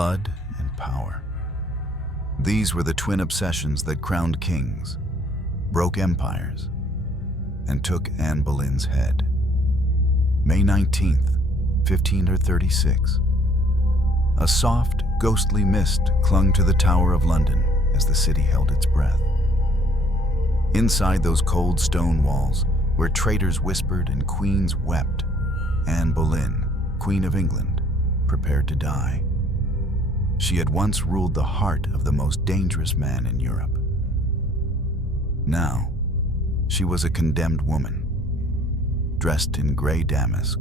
blood and power. These were the twin obsessions that crowned kings, broke empires, and took Anne Boleyn's head. May 19th, 1536. A soft, ghostly mist clung to the Tower of London as the city held its breath. Inside those cold stone walls, where traitors whispered and queens wept, Anne Boleyn, Queen of England, prepared to die. She had once ruled the heart of the most dangerous man in Europe. Now, she was a condemned woman, dressed in gray damask,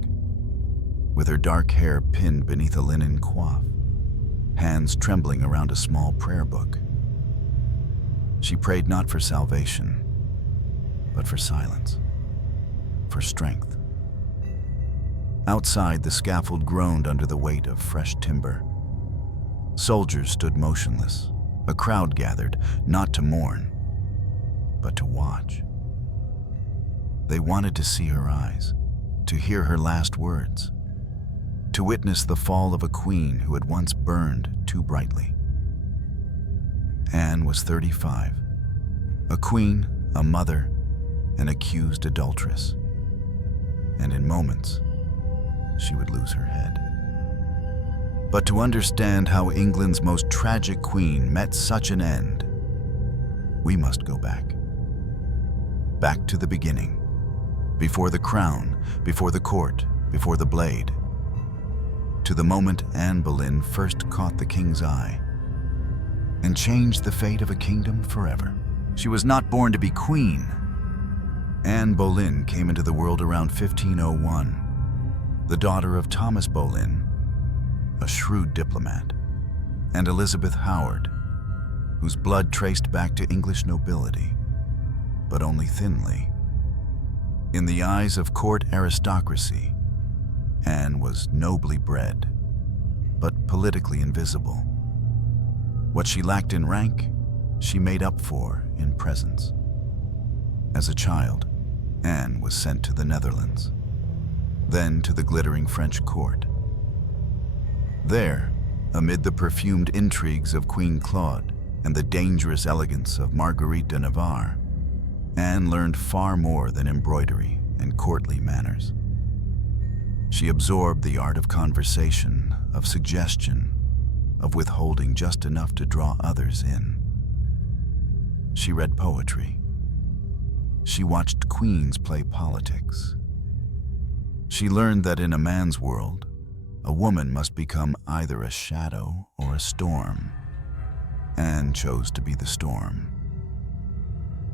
with her dark hair pinned beneath a linen coif, hands trembling around a small prayer book. She prayed not for salvation, but for silence, for strength. Outside, the scaffold groaned under the weight of fresh timber. Soldiers stood motionless. A crowd gathered, not to mourn, but to watch. They wanted to see her eyes, to hear her last words, to witness the fall of a queen who had once burned too brightly. Anne was 35, a queen, a mother, an accused adulteress. And in moments, she would lose her head. But to understand how England's most tragic queen met such an end, we must go back. Back to the beginning, before the crown, before the court, before the blade, to the moment Anne Boleyn first caught the king's eye and changed the fate of a kingdom forever. She was not born to be queen. Anne Boleyn came into the world around 1501, the daughter of Thomas Boleyn, a shrewd diplomat, and Elizabeth Howard, whose blood traced back to English nobility, but only thinly. In the eyes of court aristocracy, Anne was nobly bred, but politically invisible. What she lacked in rank, she made up for in presence. As a child, Anne was sent to the Netherlands, then to the glittering French court. There, amid the perfumed intrigues of Queen Claude and the dangerous elegance of Marguerite de Navarre, Anne learned far more than embroidery and courtly manners. She absorbed the art of conversation, of suggestion, of withholding just enough to draw others in. She read poetry. She watched queens play politics. She learned that in a man's world, a woman must become either a shadow or a storm. Anne chose to be the storm.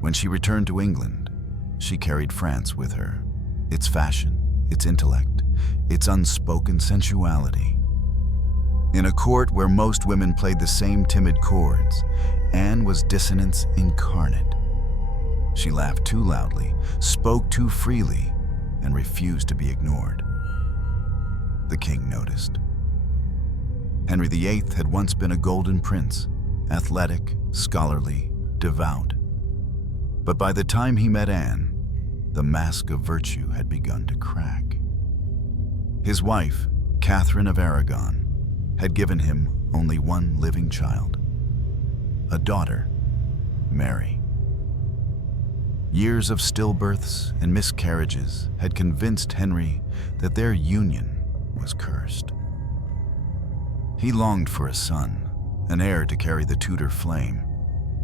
When she returned to England, she carried France with her, its fashion, its intellect, its unspoken sensuality. In a court where most women played the same timid chords, Anne was dissonance incarnate. She laughed too loudly, spoke too freely, and refused to be ignored. The king noticed. Henry VIII had once been a golden prince, athletic, scholarly, devout. But by the time he met Anne, the mask of virtue had begun to crack. His wife, Catherine of Aragon, had given him only one living child, a daughter, Mary. Years of stillbirths and miscarriages had convinced Henry that their union was cursed. He longed for a son, an heir to carry the Tudor flame.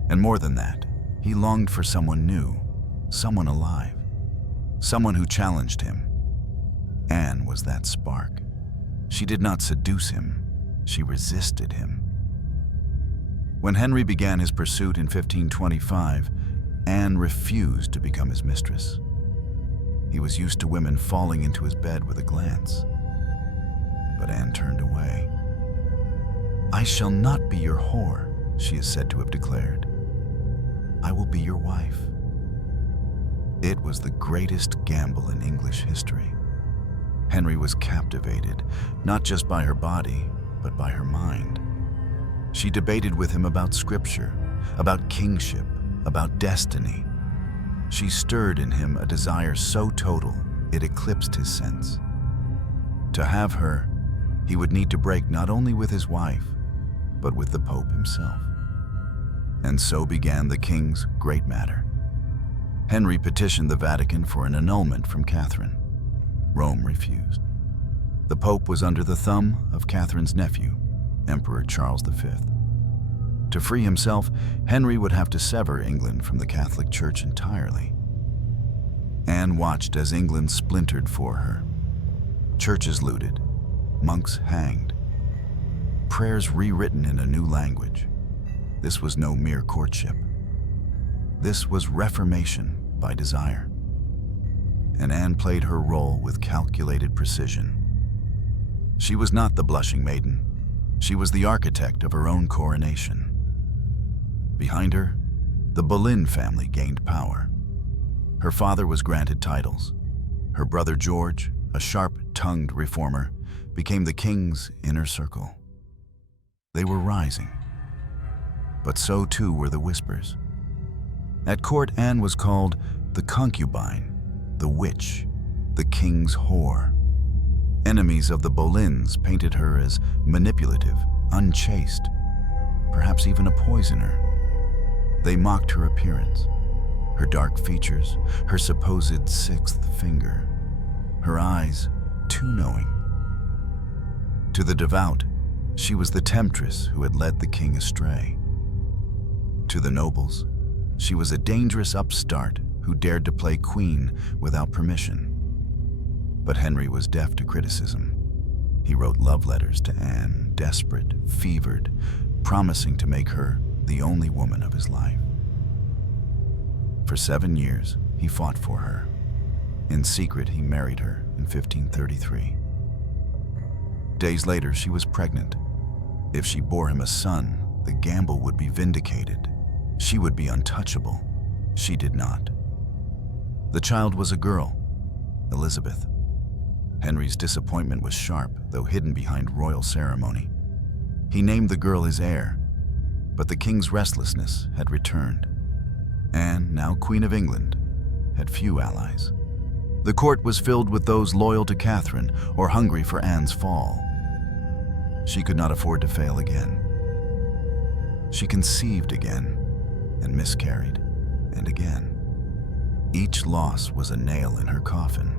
And more than that, he longed for someone new, someone alive, someone who challenged him. Anne was that spark. She did not seduce him, she resisted him. When Henry began his pursuit in 1525, Anne refused to become his mistress. He was used to women falling into his bed with a glance. But Anne turned away. "I shall not be your whore," she is said to have declared. "I will be your wife." It was the greatest gamble in English history. Henry was captivated, not just by her body, but by her mind. She debated with him about scripture, about kingship, about destiny. She stirred in him a desire so total it eclipsed his sense. To have her, he would need to break not only with his wife, but with the Pope himself. And so began the king's great matter. Henry petitioned the Vatican for an annulment from Catherine. Rome refused. The Pope was under the thumb of Catherine's nephew, Emperor Charles V. To free himself, Henry would have to sever England from the Catholic Church entirely. Anne watched as England splintered for her. Churches looted, monks hanged, prayers rewritten in a new language. This was no mere courtship. This was reformation by desire. And Anne played her role with calculated precision. She was not the blushing maiden. She was the architect of her own coronation. Behind her, the Boleyn family gained power. Her father was granted titles. Her brother George, a sharp-tongued reformer, became the king's inner circle. They were rising. But so too were the whispers. At court, Anne was called the concubine, the witch, the king's whore. Enemies of the Boleyns painted her as manipulative, unchaste, perhaps even a poisoner. They mocked her appearance, her dark features, her supposed sixth finger, her eyes too knowing. To the devout, she was the temptress who had led the king astray. To the nobles, she was a dangerous upstart who dared to play queen without permission. But Henry was deaf to criticism. He wrote love letters to Anne, desperate, fevered, promising to make her the only woman of his life. For 7 years, he fought for her. In secret, he married her in 1533. Days later, she was pregnant. If she bore him a son, the gamble would be vindicated. She would be untouchable. She did not. The child was a girl, Elizabeth. Henry's disappointment was sharp, though hidden behind royal ceremony. He named the girl his heir, but the king's restlessness had returned. Anne, now Queen of England, had few allies. The court was filled with those loyal to Catherine or hungry for Anne's fall. She could not afford to fail again. She conceived again and miscarried, and again. Each loss was a nail in her coffin.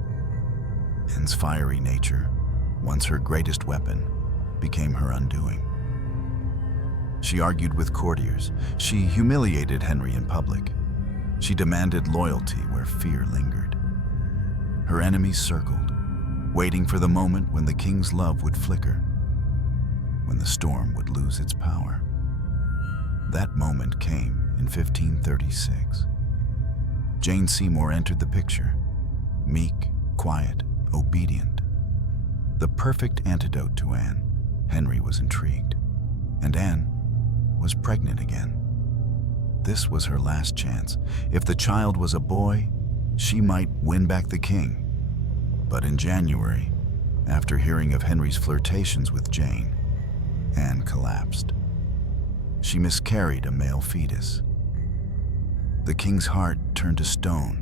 Anne's fiery nature, once her greatest weapon, became her undoing. She argued with courtiers. She humiliated Henry in public. She demanded loyalty where fear lingered. Her enemies circled, waiting for the moment when the king's love would flicker, when the storm would lose its power. That moment came in 1536. Jane Seymour entered the picture, meek, quiet, obedient. The perfect antidote to Anne. Henry was intrigued, and Anne was pregnant again. This was her last chance. If the child was a boy, she might win back the king. But in January, after hearing of Henry's flirtations with Jane, Anne collapsed. She miscarried a male fetus. The king's heart turned to stone.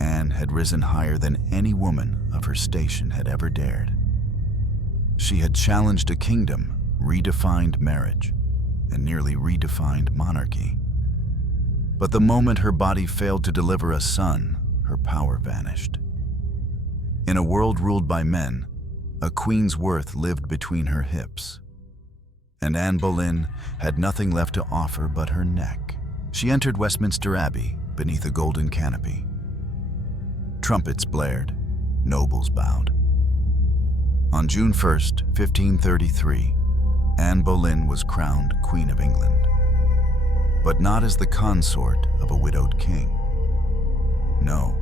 Anne had risen higher than any woman of her station had ever dared. She had challenged a kingdom, redefined marriage, and nearly redefined monarchy. But the moment her body failed to deliver a son, her power vanished. In a world ruled by men, a queen's worth lived between her hips. And Anne Boleyn had nothing left to offer but her neck. She entered Westminster Abbey beneath a golden canopy. Trumpets blared, nobles bowed. On June 1st, 1533, Anne Boleyn was crowned Queen of England, but not as the consort of a widowed king. No,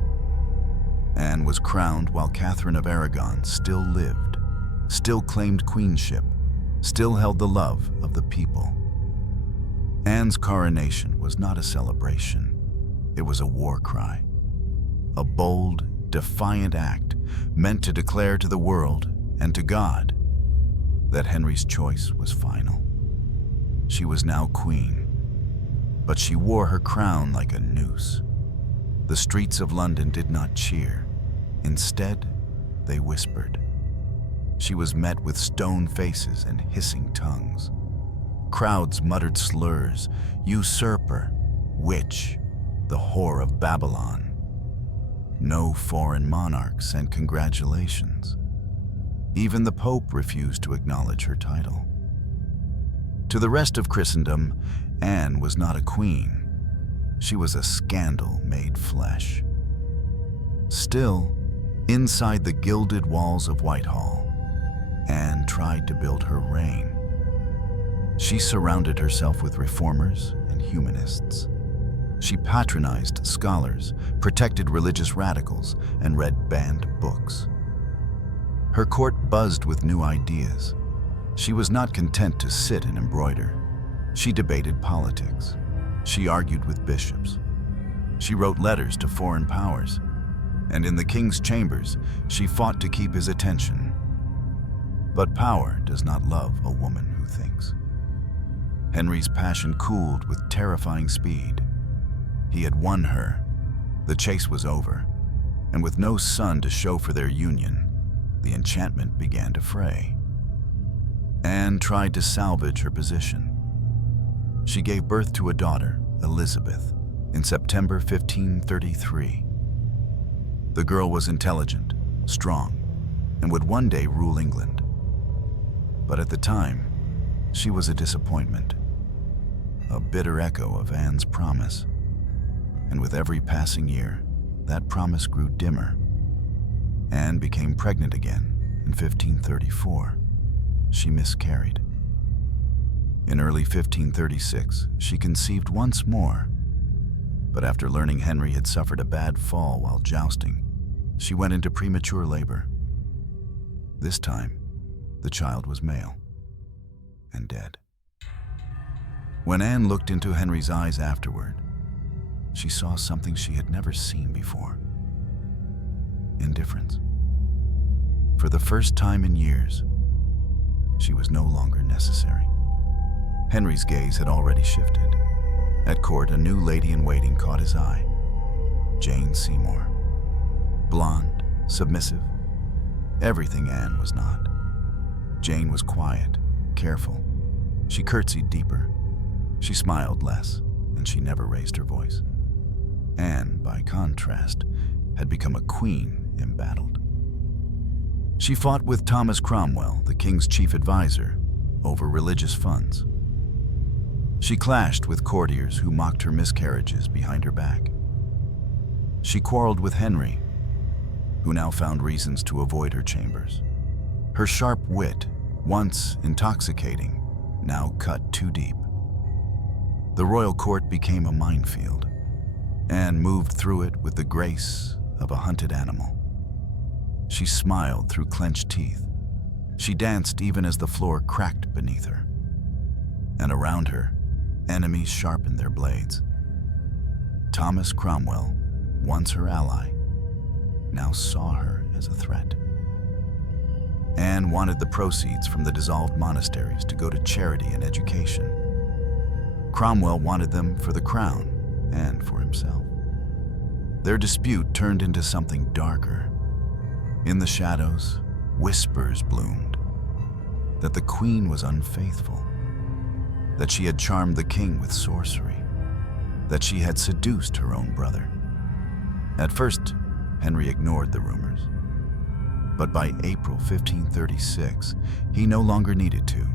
Anne was crowned while Catherine of Aragon still lived, still claimed queenship, still held the love of the people. Anne's coronation was not a celebration. It was a war cry, a bold, defiant act meant to declare to the world and to God that Henry's choice was final. She was now queen, but she wore her crown like a noose. The streets of London did not cheer. Instead, they whispered. She was met with stone faces and hissing tongues. crowds muttered slurs, usurper, witch, the whore of Babylon. No foreign monarch sent congratulations. Even the Pope refused to acknowledge her title. To the rest of Christendom, Anne was not a queen. She was a scandal made flesh. Still, inside the gilded walls of Whitehall, Anne tried to build her reign. She surrounded herself with reformers and humanists. She patronized scholars, protected religious radicals, and read banned books. Her court buzzed with new ideas. She was not content to sit and embroider. She debated politics. She argued with bishops. She wrote letters to foreign powers. And in the king's chambers, she fought to keep his attention. But power does not love a woman who thinks. Henry's passion cooled with terrifying speed. He had won her. The chase was over. And with no son to show for their union, the enchantment began to fray. Anne tried to salvage her position. She gave birth to a daughter, Elizabeth, in September 1533. The girl was intelligent, strong, and would one day rule England. But at the time, she was a disappointment, a bitter echo of Anne's promise. And with every passing year, that promise grew dimmer. Anne became pregnant again in 1534. She miscarried. In early 1536, she conceived once more. But after learning Henry had suffered a bad fall while jousting, she went into premature labor. This time, the child was male and dead. When Anne looked into Henry's eyes afterward, she saw something she had never seen before: indifference. For the first time in years, she was no longer necessary. Henry's gaze had already shifted. At court, a new lady-in-waiting caught his eye, Jane Seymour. Blonde, submissive, everything Anne was not. Jane was quiet, careful. She curtsied deeper. She smiled less, and she never raised her voice. Anne, by contrast, had become a queen embattled. She fought with Thomas Cromwell, the king's chief advisor, over religious funds. She clashed with courtiers who mocked her miscarriages behind her back. She quarreled with Henry, who now found reasons to avoid her chambers. Her sharp wit, once intoxicating, now cut too deep. The royal court became a minefield. Anne moved through it with the grace of a hunted animal. She smiled through clenched teeth. She danced even as the floor cracked beneath her. And around her, enemies sharpened their blades. Thomas Cromwell, once her ally, now saw her as a threat. Anne wanted the proceeds from the dissolved monasteries to go to charity and education. Cromwell wanted them for the crown and for himself. Their dispute turned into something darker. In the shadows, whispers bloomed that the queen was unfaithful, that she had charmed the king with sorcery, that she had seduced her own brother. At first, Henry ignored the rumors. But by April 1536, he no longer needed to.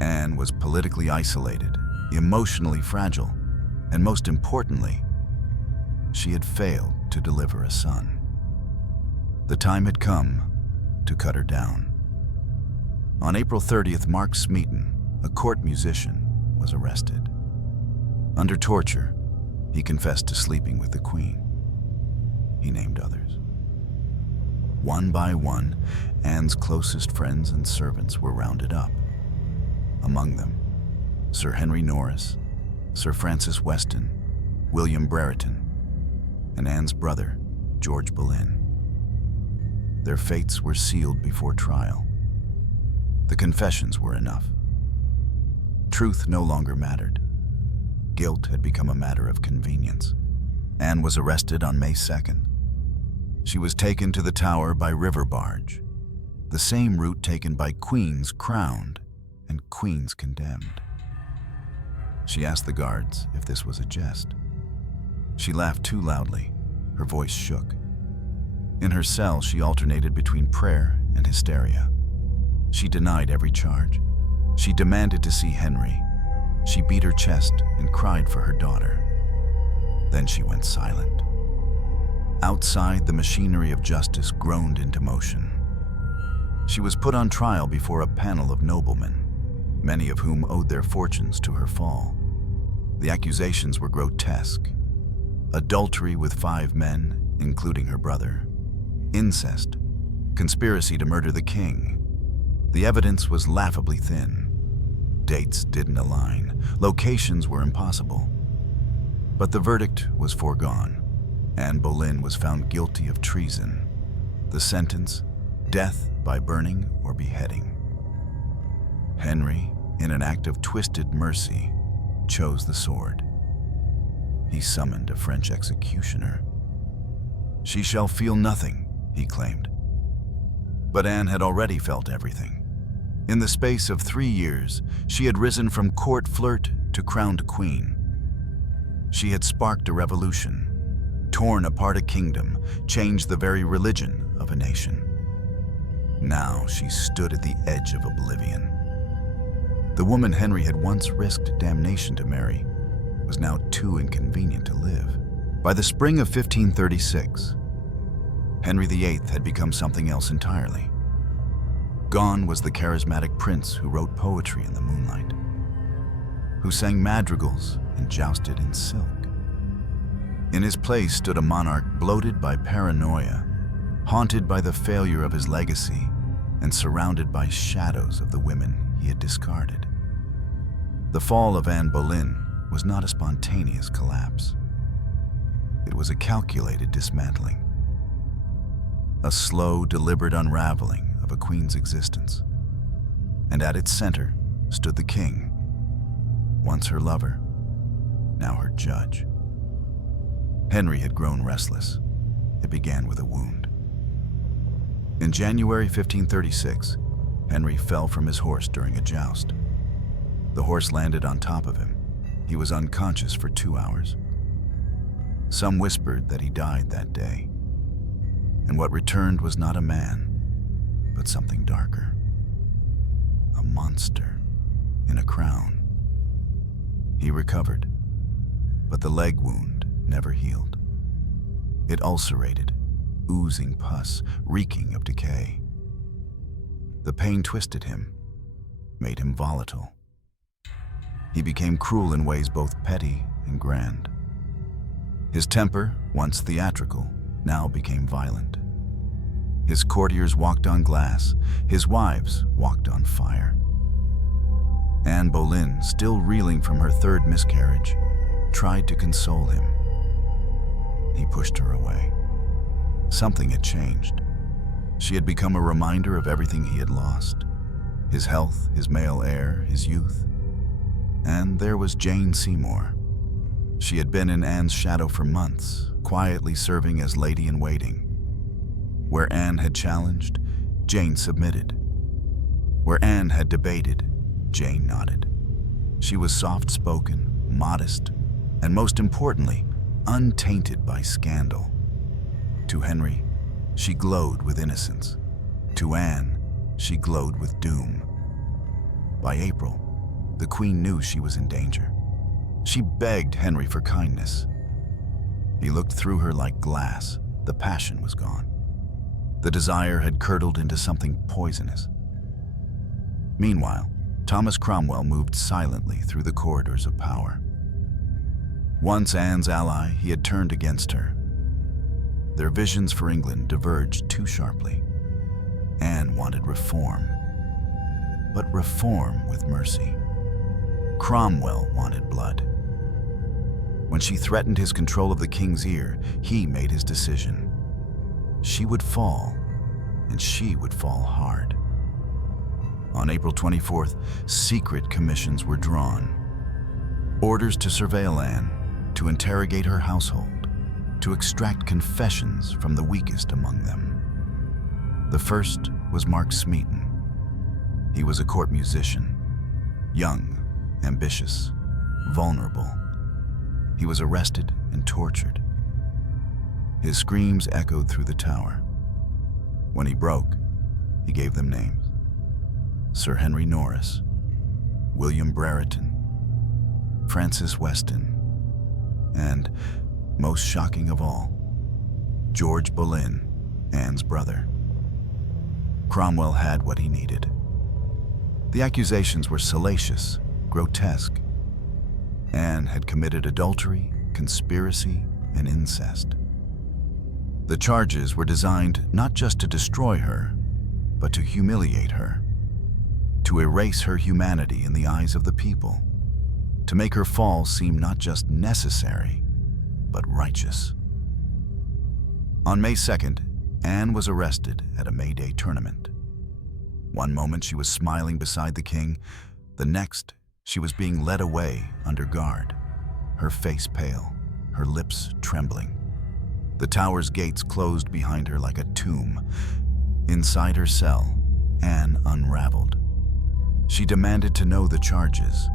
Anne was politically isolated, emotionally fragile, and most importantly, she had failed to deliver a son. The time had come to cut her down. On April 30th, Mark Smeaton, a court musician, was arrested. Under torture, he confessed to sleeping with the queen. He named others. One by one, Anne's closest friends and servants were rounded up. Among them, Sir Henry Norris, Sir Francis Weston, William Brereton, and Anne's brother, George Boleyn. Their fates were sealed before trial. The confessions were enough. Truth no longer mattered. Guilt had become a matter of convenience. Anne was arrested on May 2nd. She was taken to the Tower by river barge, the same route taken by queens crowned and queens condemned. She asked the guards if this was a jest. She laughed too loudly. Her voice shook. In her cell, she alternated between prayer and hysteria. She denied every charge. She demanded to see Henry. She beat her chest and cried for her daughter. Then she went silent. Outside, the machinery of justice groaned into motion. She was put on trial before a panel of noblemen, many of whom owed their fortunes to her fall. The accusations were grotesque. Adultery with 5 men, including her brother. Incest. Conspiracy to murder the king. The evidence was laughably thin. Dates didn't align. Locations were impossible. But the verdict was foregone. Anne Boleyn was found guilty of treason. The sentence, death by burning or beheading. Henry, in an act of twisted mercy, chose the sword. He summoned a French executioner. "She shall feel nothing," he claimed. But Anne had already felt everything. In the space of 3 years, she had risen from court flirt to crowned queen. She had sparked a revolution, torn apart a kingdom, changed the very religion of a nation. Now she stood at the edge of oblivion. The woman Henry had once risked damnation to marry was now too inconvenient to live. By the spring of 1536, Henry VIII had become something else entirely. Gone was the charismatic prince who wrote poetry in the moonlight, who sang madrigals and jousted in silk. In his place stood a monarch bloated by paranoia, haunted by the failure of his legacy, and surrounded by shadows of the women he had discarded. The fall of Anne Boleyn was not a spontaneous collapse. It was a calculated dismantling, a slow, deliberate unraveling of a queen's existence. And at its center stood the king, once her lover, now her judge. Henry had grown restless. It began with a wound. In January 1536, Henry fell from his horse during a joust. The horse landed on top of him. He was unconscious for 2 hours. Some whispered that he died that day, and what returned was not a man, but something darker. A monster in a crown. He recovered, but the leg wound never healed. It ulcerated, oozing pus, reeking of decay. The pain twisted him, made him volatile. He became cruel in ways both petty and grand. His temper, once theatrical, now became violent. His courtiers walked on glass, his wives walked on fire. Anne Boleyn, still reeling from her 3rd miscarriage, tried to console him. He pushed her away. Something had changed. She had become a reminder of everything he had lost: his health, his male heir, his youth. And there was Jane Seymour. She had been in Anne's shadow for months, quietly serving as lady-in-waiting. Where Anne had challenged, Jane submitted. Where Anne had debated, Jane nodded. She was soft-spoken, modest, and most importantly, untainted by scandal. To Henry, she glowed with innocence. To Anne, she glowed with doom. By April, the Queen knew she was in danger. She begged Henry for kindness. He looked through her like glass. The passion was gone. The desire had curdled into something poisonous. Meanwhile, Thomas Cromwell moved silently through the corridors of power. Once Anne's ally, he had turned against her. Their visions for England diverged too sharply. Anne wanted reform, but reform with mercy. Cromwell wanted blood. When she threatened his control of the king's ear, he made his decision. She would fall, and she would fall hard. On April 24th, secret commissions were drawn. Orders to surveil Anne, to interrogate her household, to extract confessions from the weakest among them. The first was Mark Smeaton. He was a court musician, young, ambitious, vulnerable. He was arrested and tortured. His screams echoed through the tower. When he broke, he gave them names: Sir Henry Norris, William Brereton, Francis Weston, and, most shocking of all, George Boleyn, Anne's brother. Cromwell had what he needed. The accusations were salacious, grotesque. Anne had committed adultery, conspiracy, and incest. The charges were designed not just to destroy her, but to humiliate her, to erase her humanity in the eyes of the people, to make her fall seem not just necessary, but righteous. On May 2nd, Anne was arrested at a May Day tournament. One moment she was smiling beside the king, the next she was being led away under guard, her face pale, her lips trembling. The tower's gates closed behind her like a tomb. Inside her cell, Anne unraveled. She demanded to know the charges.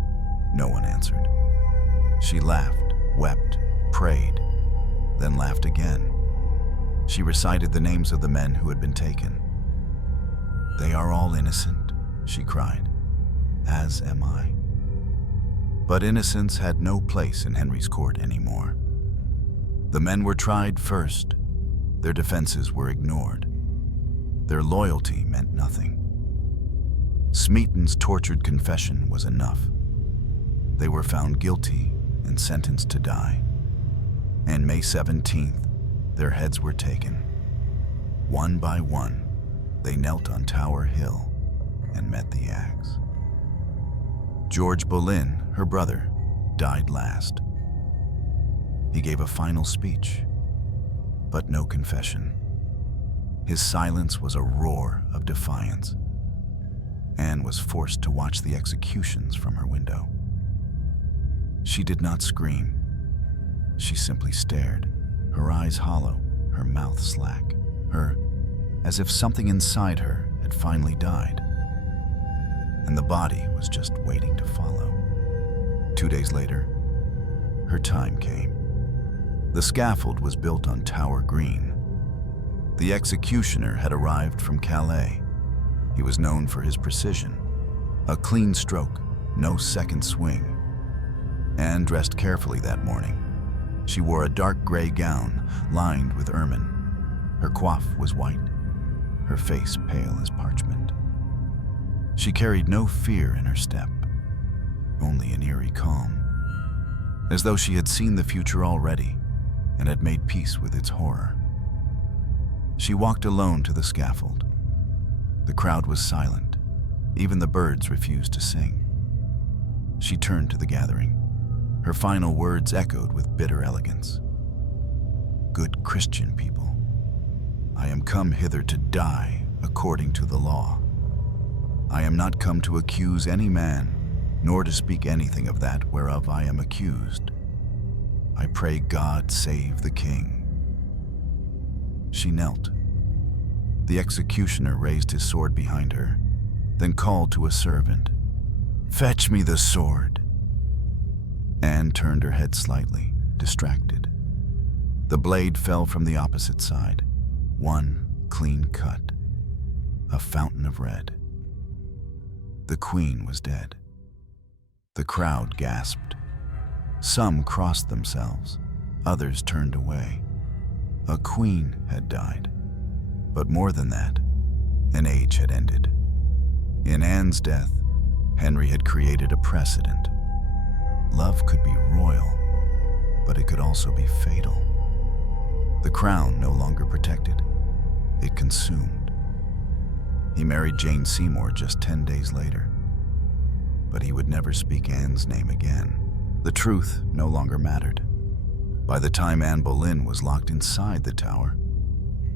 No one answered. She laughed, wept, prayed, then laughed again. She recited the names of the men who had been taken. "They are all innocent," she cried, "as am I." But innocence had no place in Henry's court anymore. The men were tried first. Their defenses were ignored. Their loyalty meant nothing. Smeaton's tortured confession was enough. They were found guilty and sentenced to die. And May 17th, their heads were taken. One by one, they knelt on Tower Hill and met the axe. George Boleyn, her brother, died last. He gave a final speech, but no confession. His silence was a roar of defiance. Anne was forced to watch the executions from her window. She did not scream. She simply stared, her eyes hollow, her mouth slack, as if something inside her had finally died. And the body was just waiting to follow. 2 days later, her time came. The scaffold was built on Tower Green. The executioner had arrived from Calais. He was known for his precision. A clean stroke, no second swing. Anne dressed carefully that morning. She wore a dark gray gown lined with ermine. Her coif was white, her face pale as parchment. She carried no fear in her step, only an eerie calm, as though she had seen the future already and had made peace with its horror. She walked alone to the scaffold. The crowd was silent. Even the birds refused to sing. She turned to the gathering. Her final words echoed with bitter elegance. "Good Christian people, I am come hither to die according to the law. I am not come to accuse any man, nor to speak anything of that whereof I am accused. I pray God save the king." She knelt. The executioner raised his sword behind her, then called to a servant, "Fetch me the sword." Anne turned her head slightly, distracted. The blade fell from the opposite side, one clean cut, a fountain of red. The queen was dead. The crowd gasped. Some crossed themselves, others turned away. A queen had died. But more than that, an age had ended. In Anne's death, Henry had created a precedent. Love could be royal, but it could also be fatal. The crown no longer protected, it consumed. He married Jane Seymour just 10 days later, but he would never speak Anne's name again. The truth no longer mattered. By the time Anne Boleyn was locked inside the tower,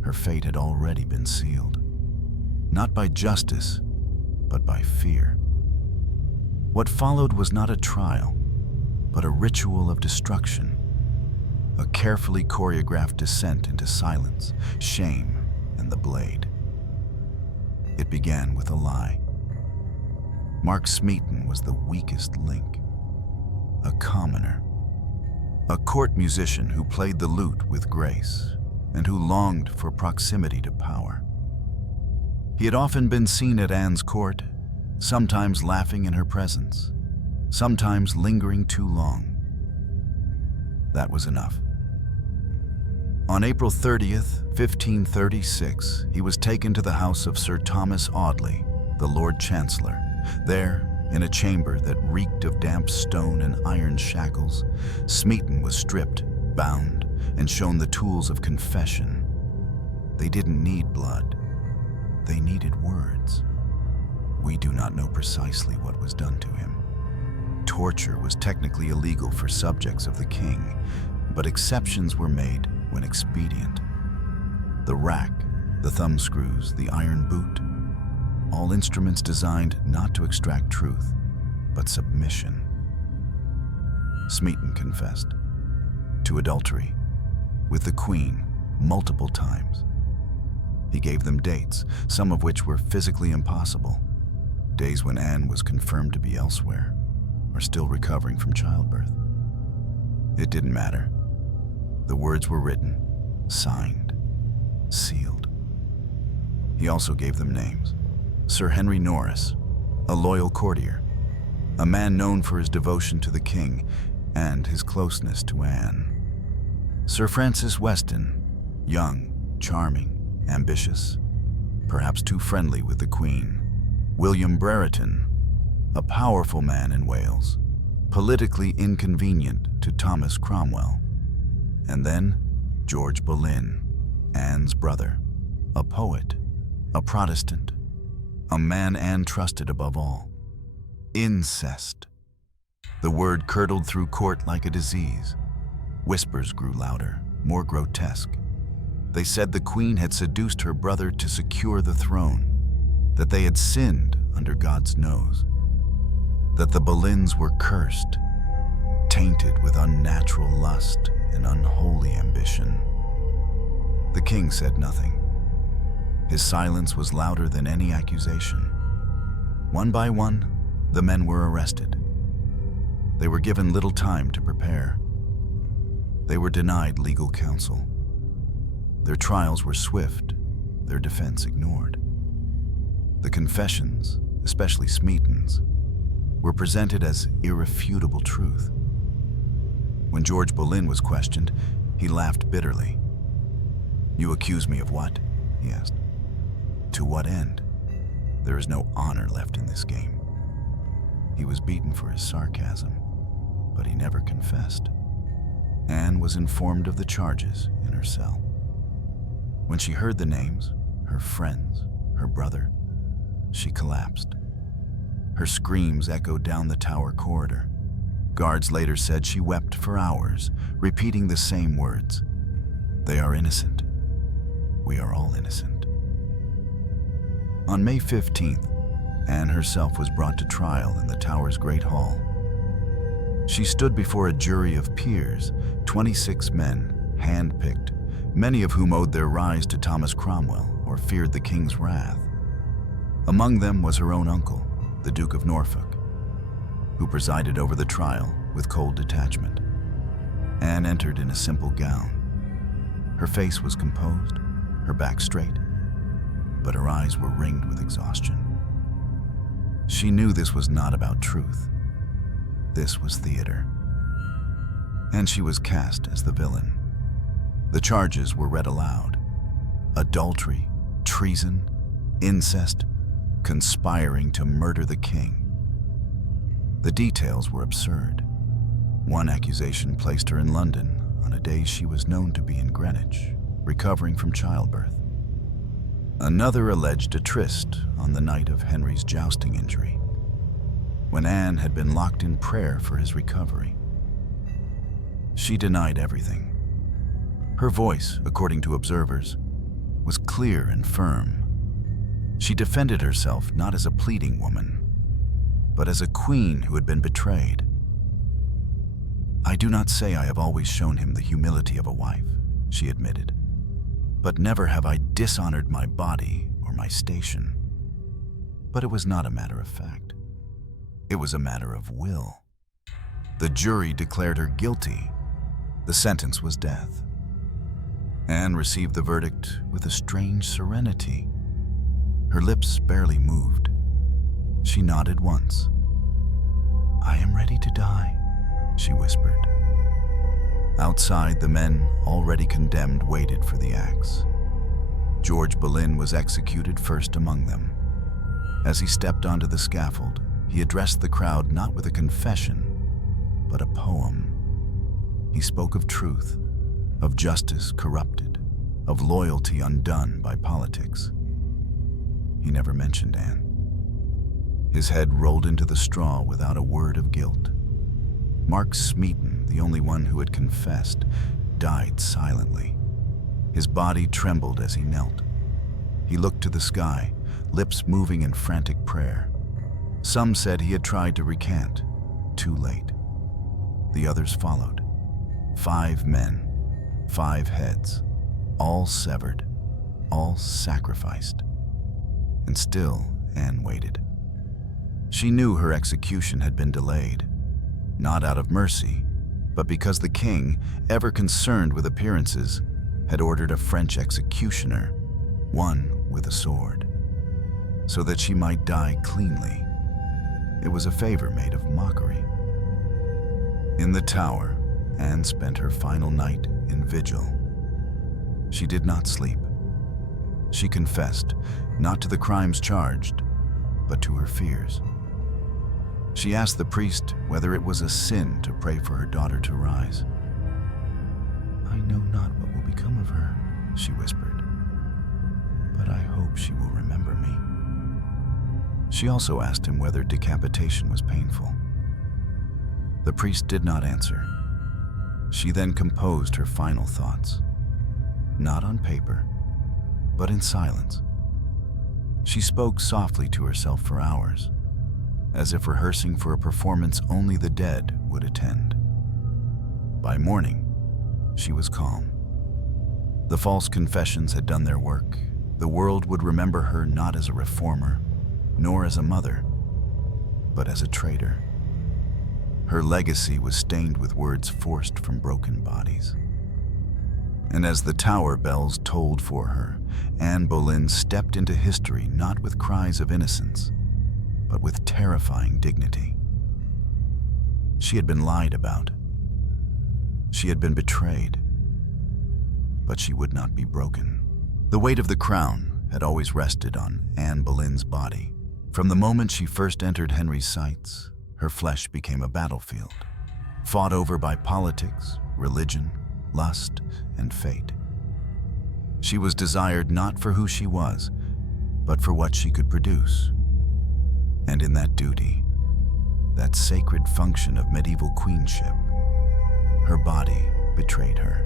her fate had already been sealed. Not by justice, but by fear. What followed was not a trial, but a ritual of destruction. A carefully choreographed descent into silence, shame, and the blade. It began with a lie. Mark Smeaton was the weakest link. a commoner, a court musician who played the lute with grace and who longed for proximity to power. He had often been seen at Anne's court, sometimes laughing in her presence, sometimes lingering too long. That was enough. On April 30th, 1536, he was taken to the house of Sir Thomas Audley, the Lord Chancellor. There, in a chamber that reeked of damp stone and iron shackles, Smeaton was stripped, bound, and shown the tools of confession. They didn't need blood. They needed words. We do not know precisely what was done to him. Torture was technically illegal for subjects of the king, but exceptions were made when expedient. The rack, the thumbscrews, the iron boot, all instruments designed not to extract truth, but submission. Smeaton confessed to adultery with the Queen multiple times. He gave them dates, some of which were physically impossible, days when Anne was confirmed to be elsewhere or still recovering from childbirth. It didn't matter. The words were written, signed, sealed. He also gave them names. Sir Henry Norris, a loyal courtier, a man known for his devotion to the king and his closeness to Anne. Sir Francis Weston, young, charming, ambitious, perhaps too friendly with the Queen. William Brereton, a powerful man in Wales, politically inconvenient to Thomas Cromwell. And then George Boleyn, Anne's brother, a poet, a Protestant, a man Anne trusted above all. Incest. The word curdled through court like a disease. Whispers grew louder, more grotesque. They said the Queen had seduced her brother to secure the throne, that they had sinned under God's nose, that the Boleyns were cursed, tainted with unnatural lust and unholy ambition. The king said nothing. His silence was louder than any accusation. One by one, the men were arrested. They were given little time to prepare. They were denied legal counsel. Their trials were swift, their defense ignored. The confessions, especially Smeaton's, were presented as irrefutable truth. When George Boleyn was questioned, he laughed bitterly. "You accuse me of what?" he asked. "To what end? There is no honor left in this game." He was beaten for his sarcasm, but he never confessed. Anne was informed of the charges in her cell. When she heard the names, her friends, her brother, she collapsed. Her screams echoed down the tower corridor. Guards later said she wept for hours, repeating the same words. "They are innocent. We are all innocent." On May 15th, Anne herself was brought to trial in the tower's Great Hall. She stood before a jury of peers, 26 men, hand-picked, many of whom owed their rise to Thomas Cromwell or feared the king's wrath. Among them was her own uncle, the Duke of Norfolk, who presided over the trial with cold detachment. Anne entered in a simple gown. Her face was composed, her back straight, but her eyes were ringed with exhaustion. She knew this was not about truth. This was theater. And she was cast as the villain. The charges were read aloud. Adultery, treason, incest, conspiring to murder the king. The details were absurd. One accusation placed her in London on a day she was known to be in Greenwich, recovering from childbirth. Another alleged a tryst on the night of Henry's jousting injury, when Anne had been locked in prayer for his recovery. She denied everything. Her voice, according to observers, was clear and firm. She defended herself not as a pleading woman, but as a queen who had been betrayed. "I do not say I have always shown him the humility of a wife," she admitted, "but never have I dishonored my body or my station." But it was not a matter of fact. It was a matter of will. The jury declared her guilty. The sentence was death. Anne received the verdict with a strange serenity. Her lips barely moved. She nodded once. "I am ready to die," she whispered. Outside, the men, already condemned, waited for the axe. George Boleyn was executed first among them. As he stepped onto the scaffold, he addressed the crowd not with a confession, but a poem. He spoke of truth, of justice corrupted, of loyalty undone by politics. He never mentioned Anne. His head rolled into the straw without a word of guilt. Mark Smeaton, the only one who had confessed, died silently. His body trembled as he knelt. He looked to the sky, lips moving in frantic prayer. Some said he had tried to recant, too late. The others followed. 5 men, 5 heads, all severed, all sacrificed. And still, Anne waited. She knew her execution had been delayed, not out of mercy, but because the king, ever concerned with appearances, had ordered a French executioner, one with a sword, so that she might die cleanly. It was a favor made of mockery. In the tower, Anne spent her final night in vigil. She did not sleep. She confessed, not to the crimes charged, but to her fears. She asked the priest whether it was a sin to pray for her daughter to rise. "I know not what will become of her," she whispered, "but I hope she will remember me." She also asked him whether decapitation was painful. The priest did not answer. She then composed her final thoughts, not on paper, but in silence. She spoke softly to herself for hours, as if rehearsing for a performance only the dead would attend. By morning, she was calm. The false confessions had done their work. The world would remember her not as a reformer, nor as a mother, but as a traitor. Her legacy was stained with words forced from broken bodies. And as the tower bells tolled for her, Anne Boleyn stepped into history not with cries of innocence, but with terrifying dignity. She had been lied about. She had been betrayed. But she would not be broken. The weight of the crown had always rested on Anne Boleyn's body. From the moment she first entered Henry's sights, her flesh became a battlefield, fought over by politics, religion, lust, and fate. She was desired not for who she was, but for what she could produce. And in that duty, that sacred function of medieval queenship, her body betrayed her.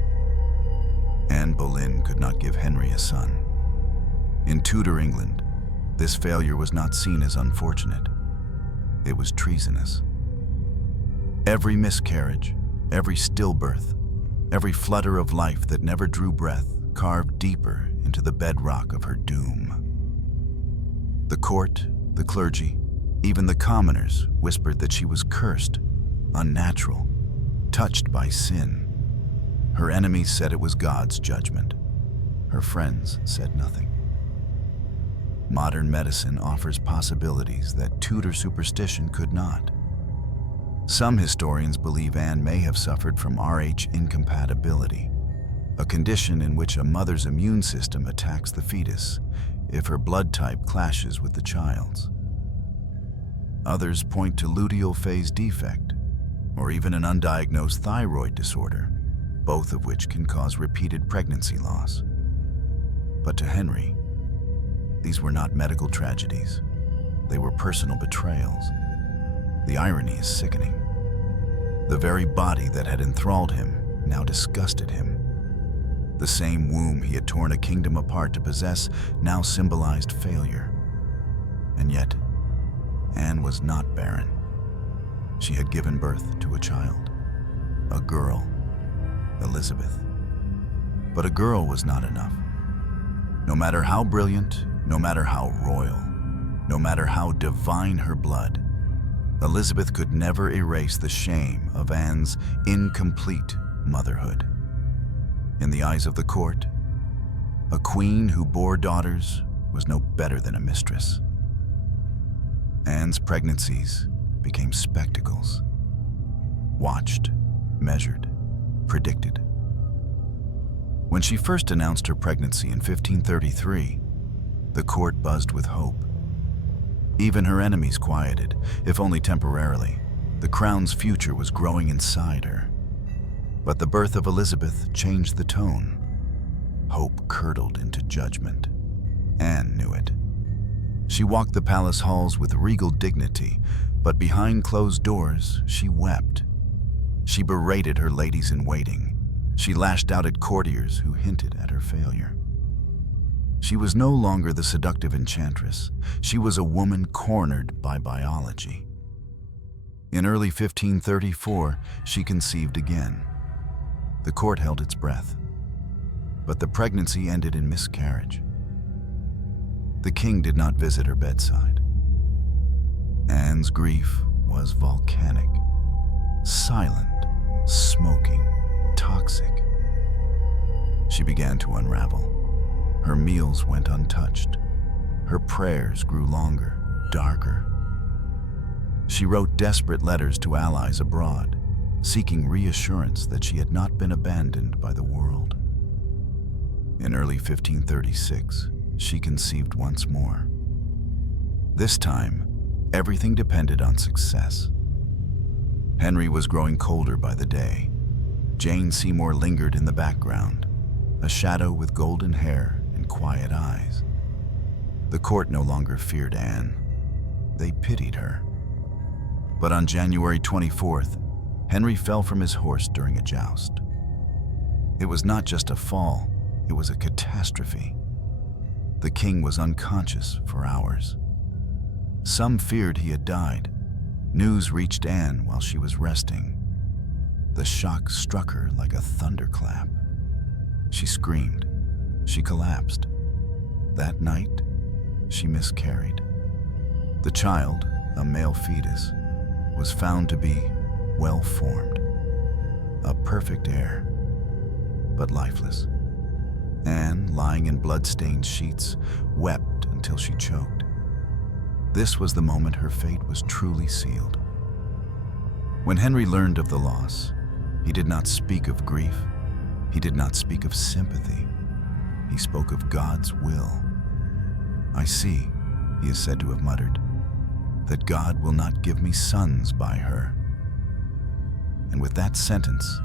Anne Boleyn could not give Henry a son. In Tudor England, this failure was not seen as unfortunate. It was treasonous. Every miscarriage, every stillbirth, every flutter of life that never drew breath carved deeper into the bedrock of her doom. The court, the clergy, even the commoners whispered that she was cursed, unnatural, touched by sin. Her enemies said it was God's judgment. Her friends said nothing. Modern medicine offers possibilities that Tudor superstition could not. Some historians believe Anne may have suffered from Rh incompatibility, a condition in which a mother's immune system attacks the fetus if her blood type clashes with the child's. Others point to luteal phase defect, or even an undiagnosed thyroid disorder, both of which can cause repeated pregnancy loss. But to Henry, these were not medical tragedies. They were personal betrayals. The irony is sickening. The very body that had enthralled him now disgusted him. The same womb he had torn a kingdom apart to possess now symbolized failure. And yet, Anne was not barren. She had given birth to a child, a girl, Elizabeth. But a girl was not enough. No matter how brilliant, no matter how royal, no matter how divine her blood, Elizabeth could never erase the shame of Anne's incomplete motherhood. In the eyes of the court, a queen who bore daughters was no better than a mistress. Anne's pregnancies became spectacles, watched, measured, predicted. When she first announced her pregnancy in 1533, the court buzzed with hope. Even her enemies quieted, if only temporarily. The crown's future was growing inside her. But the birth of Elizabeth changed the tone. Hope curdled into judgment. Anne knew it. She walked the palace halls with regal dignity, but behind closed doors, she wept. She berated her ladies-in-waiting. She lashed out at courtiers who hinted at her failure. She was no longer the seductive enchantress. She was a woman cornered by biology. In early 1534, she conceived again. The court held its breath, but the pregnancy ended in miscarriage. The king did not visit her bedside. Anne's grief was volcanic, silent, smoking, toxic. She began to unravel. Her meals went untouched. Her prayers grew longer, darker. She wrote desperate letters to allies abroad, seeking reassurance that she had not been abandoned by the world. In early 1536, she conceived once more. This time, everything depended on success. Henry was growing colder by the day. Jane Seymour lingered in the background, a shadow with golden hair and quiet eyes. The court no longer feared Anne. They pitied her. But on January 24th, Henry fell from his horse during a joust. It was not just a fall, it was a catastrophe. The king was unconscious for hours. Some feared he had died. News reached Anne while she was resting. The shock struck her like a thunderclap. She screamed. She collapsed. That night, she miscarried. The child, a male fetus, was found to be well-formed, a perfect heir, but lifeless. Anne, lying in blood-stained sheets, wept until she choked. This was the moment her fate was truly sealed. When Henry learned of the loss, he did not speak of grief. He did not speak of sympathy. He spoke of God's will. "I see," he is said to have muttered, "that God will not give me sons by her." And with that sentence,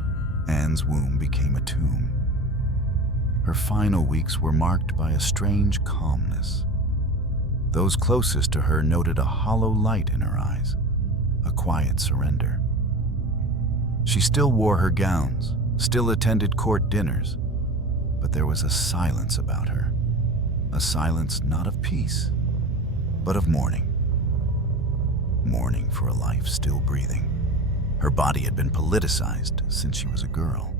Anne's womb became a tomb. Her final weeks were marked by a strange calmness. Those closest to her noted a hollow light in her eyes, a quiet surrender. She still wore her gowns, still attended court dinners, but there was a silence about her, a silence not of peace, but of mourning. Mourning for a life still breathing. Her body had been politicized since she was a girl.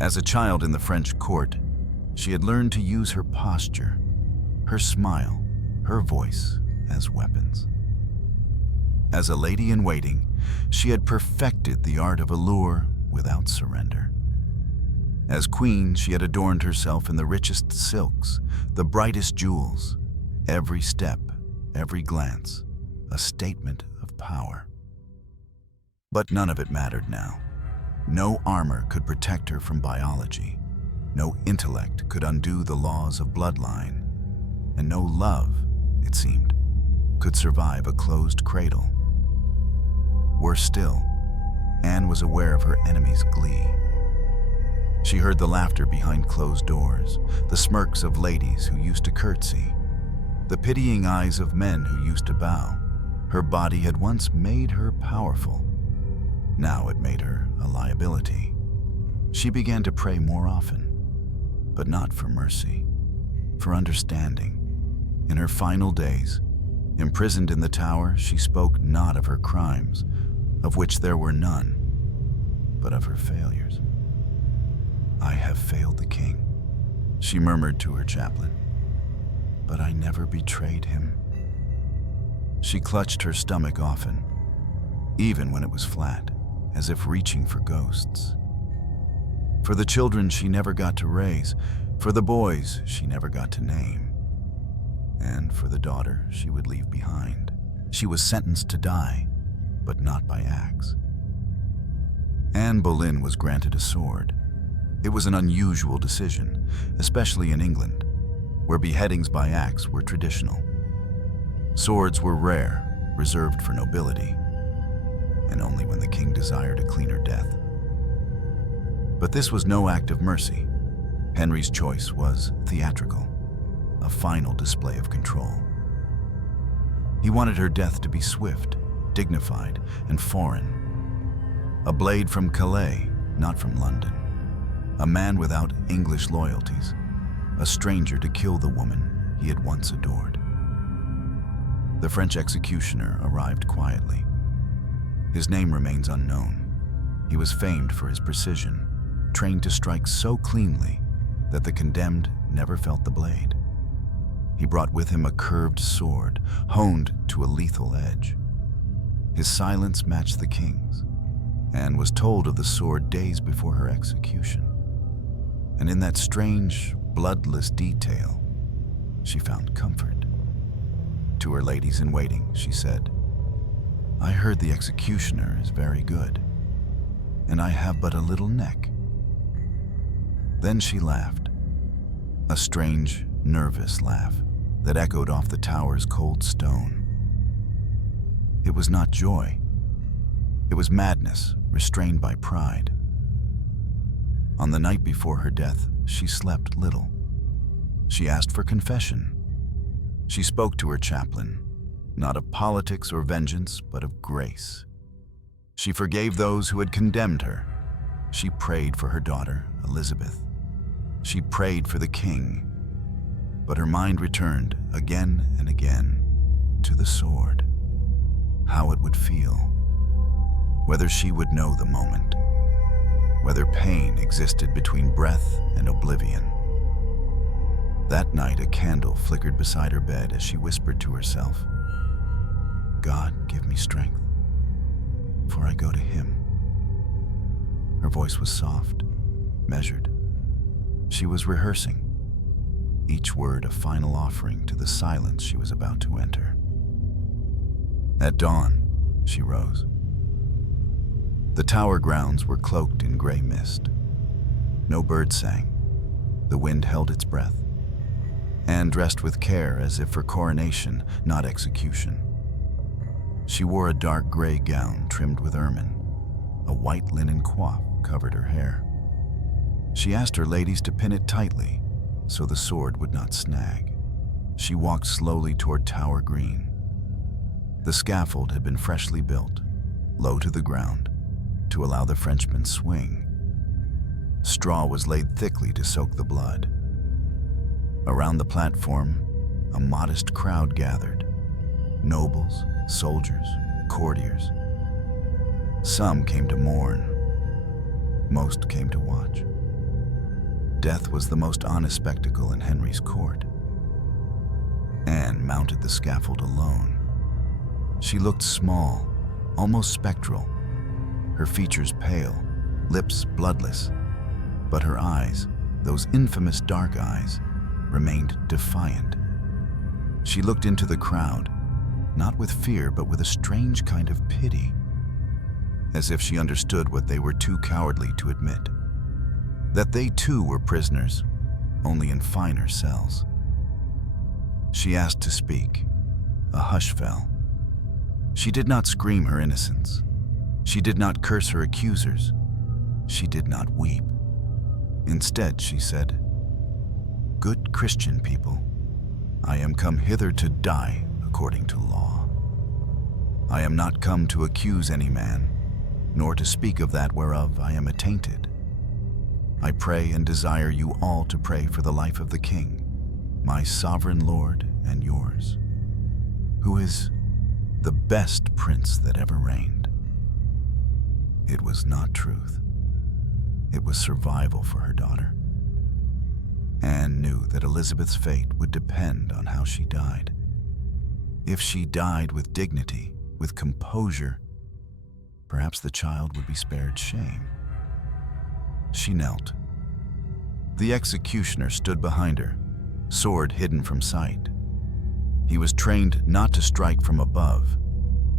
As a child in the French court, she had learned to use her posture, her smile, her voice as weapons. As a lady-in-waiting, she had perfected the art of allure without surrender. As queen, she had adorned herself in the richest silks, the brightest jewels, every step, every glance, a statement of power. But none of it mattered now. No armor could protect her from biology. No intellect could undo the laws of bloodline. And no love, it seemed, could survive a closed cradle. Worse still, Anne was aware of her enemy's glee. She heard the laughter behind closed doors, the smirks of ladies who used to curtsy, the pitying eyes of men who used to bow. Her body had once made her powerful. Now it made her a liability. She began to pray more often, but not for mercy, for understanding. In her final days, imprisoned in the tower, she spoke not of her crimes, of which there were none, but of her failures. "I have failed the king," she murmured to her chaplain, "but I never betrayed him." She clutched her stomach often, even when it was flat, as if reaching for ghosts. For the children she never got to raise, for the boys she never got to name, and for the daughter she would leave behind. She was sentenced to die, but not by axe. Anne Boleyn was granted a sword. It was an unusual decision, especially in England, where beheadings by axe were traditional. Swords were rare, reserved for nobility, and only when the king desired a cleaner death. But this was no act of mercy. Henry's choice was theatrical, a final display of control. He wanted her death to be swift, dignified, and foreign. A blade from Calais, not from London. A man without English loyalties. A stranger to kill the woman he had once adored. The French executioner arrived quietly. His name remains unknown. He was famed for his precision, trained to strike so cleanly that the condemned never felt the blade. He brought with him a curved sword, honed to a lethal edge. His silence matched the king's. Anne was told of the sword days before her execution. And in that strange, bloodless detail, she found comfort. To her ladies-in-waiting, she said, "I heard the executioner is very good, and I have but a little neck." Then she laughed, a strange, nervous laugh that echoed off the tower's cold stone. It was not joy. It was madness, restrained by pride. On the night before her death, she slept little. She asked for confession. She spoke to her chaplain, not of politics or vengeance, but of grace. She forgave those who had condemned her. She prayed for her daughter, Elizabeth. She prayed for the king. But her mind returned again and again to the sword. How it would feel. Whether she would know the moment. Whether pain existed between breath and oblivion. That night, a candle flickered beside her bed as she whispered to herself, "God, give me strength, for I go to Him." Her voice was soft, measured. She was rehearsing, each word a final offering to the silence she was about to enter. At dawn, she rose. The tower grounds were cloaked in gray mist. No bird sang. The wind held its breath. Anne dressed with care as if for coronation, not execution. She wore a dark gray gown trimmed with ermine. A white linen coif covered her hair. She asked her ladies to pin it tightly so the sword would not snag. She walked slowly toward Tower Green. The scaffold had been freshly built, low to the ground, to allow the Frenchman's swing. Straw was laid thickly to soak the blood. Around the platform, a modest crowd gathered. Nobles, soldiers, courtiers. Some came to mourn. Most came to watch. Death was the most honest spectacle in Henry's court. Anne mounted the scaffold alone. She looked small, almost spectral. Her features pale, lips bloodless, but her eyes, those infamous dark eyes, remained defiant. She looked into the crowd, not with fear, but with a strange kind of pity, as if she understood what they were too cowardly to admit, that they too were prisoners, only in finer cells. She asked to speak. A hush fell. She did not scream her innocence. She did not curse her accusers. She did not weep. Instead, she said, "Good Christian people, I am come hither to die according to law. I am not come to accuse any man, nor to speak of that whereof I am attainted. I pray and desire you all to pray for the life of the King, my sovereign Lord and yours, who is the best prince that ever reigned." It was not truth. It was survival for her daughter. Anne knew that Elizabeth's fate would depend on how she died. If she died with dignity, with composure, perhaps the child would be spared shame. She knelt. The executioner stood behind her, sword hidden from sight. He was trained not to strike from above,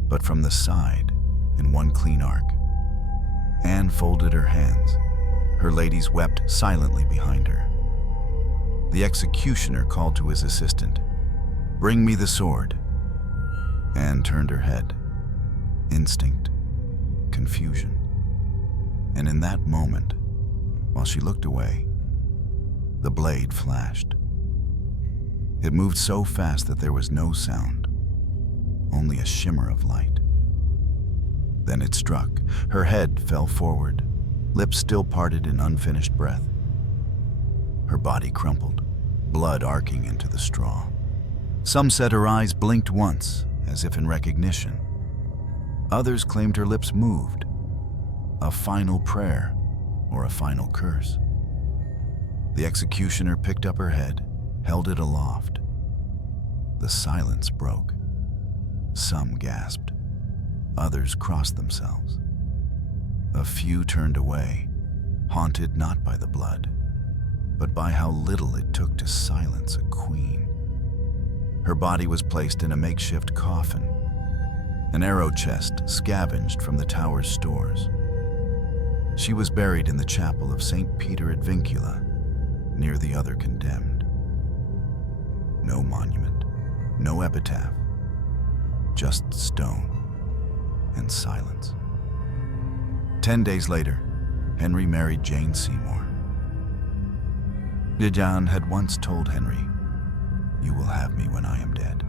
but from the side in one clean arc. Anne folded her hands. Her ladies wept silently behind her. The executioner called to his assistant, "Bring me the sword." Anne turned her head. Instinct, confusion. And in that moment, while she looked away, the blade flashed. It moved so fast that there was no sound, only a shimmer of light. Then it struck. Her head fell forward, lips still parted in unfinished breath. Her body crumpled, blood arcing into the straw. Some said her eyes blinked once, as if in recognition. Others claimed her lips moved, a final prayer or a final curse. The executioner picked up her head, held it aloft. The silence broke. Some gasped. Others crossed themselves. A few turned away, haunted not by the blood, but by how little it took to silence a queen. Her body was placed in a makeshift coffin, an arrow chest scavenged from the tower's stores. She was buried in the chapel of St. Peter ad Vincula, near the other condemned. No monument, no epitaph, just stone and silence. 10 days later, Henry married Jane Seymour. Jeanne had once told Henry, "You will have me when I am dead."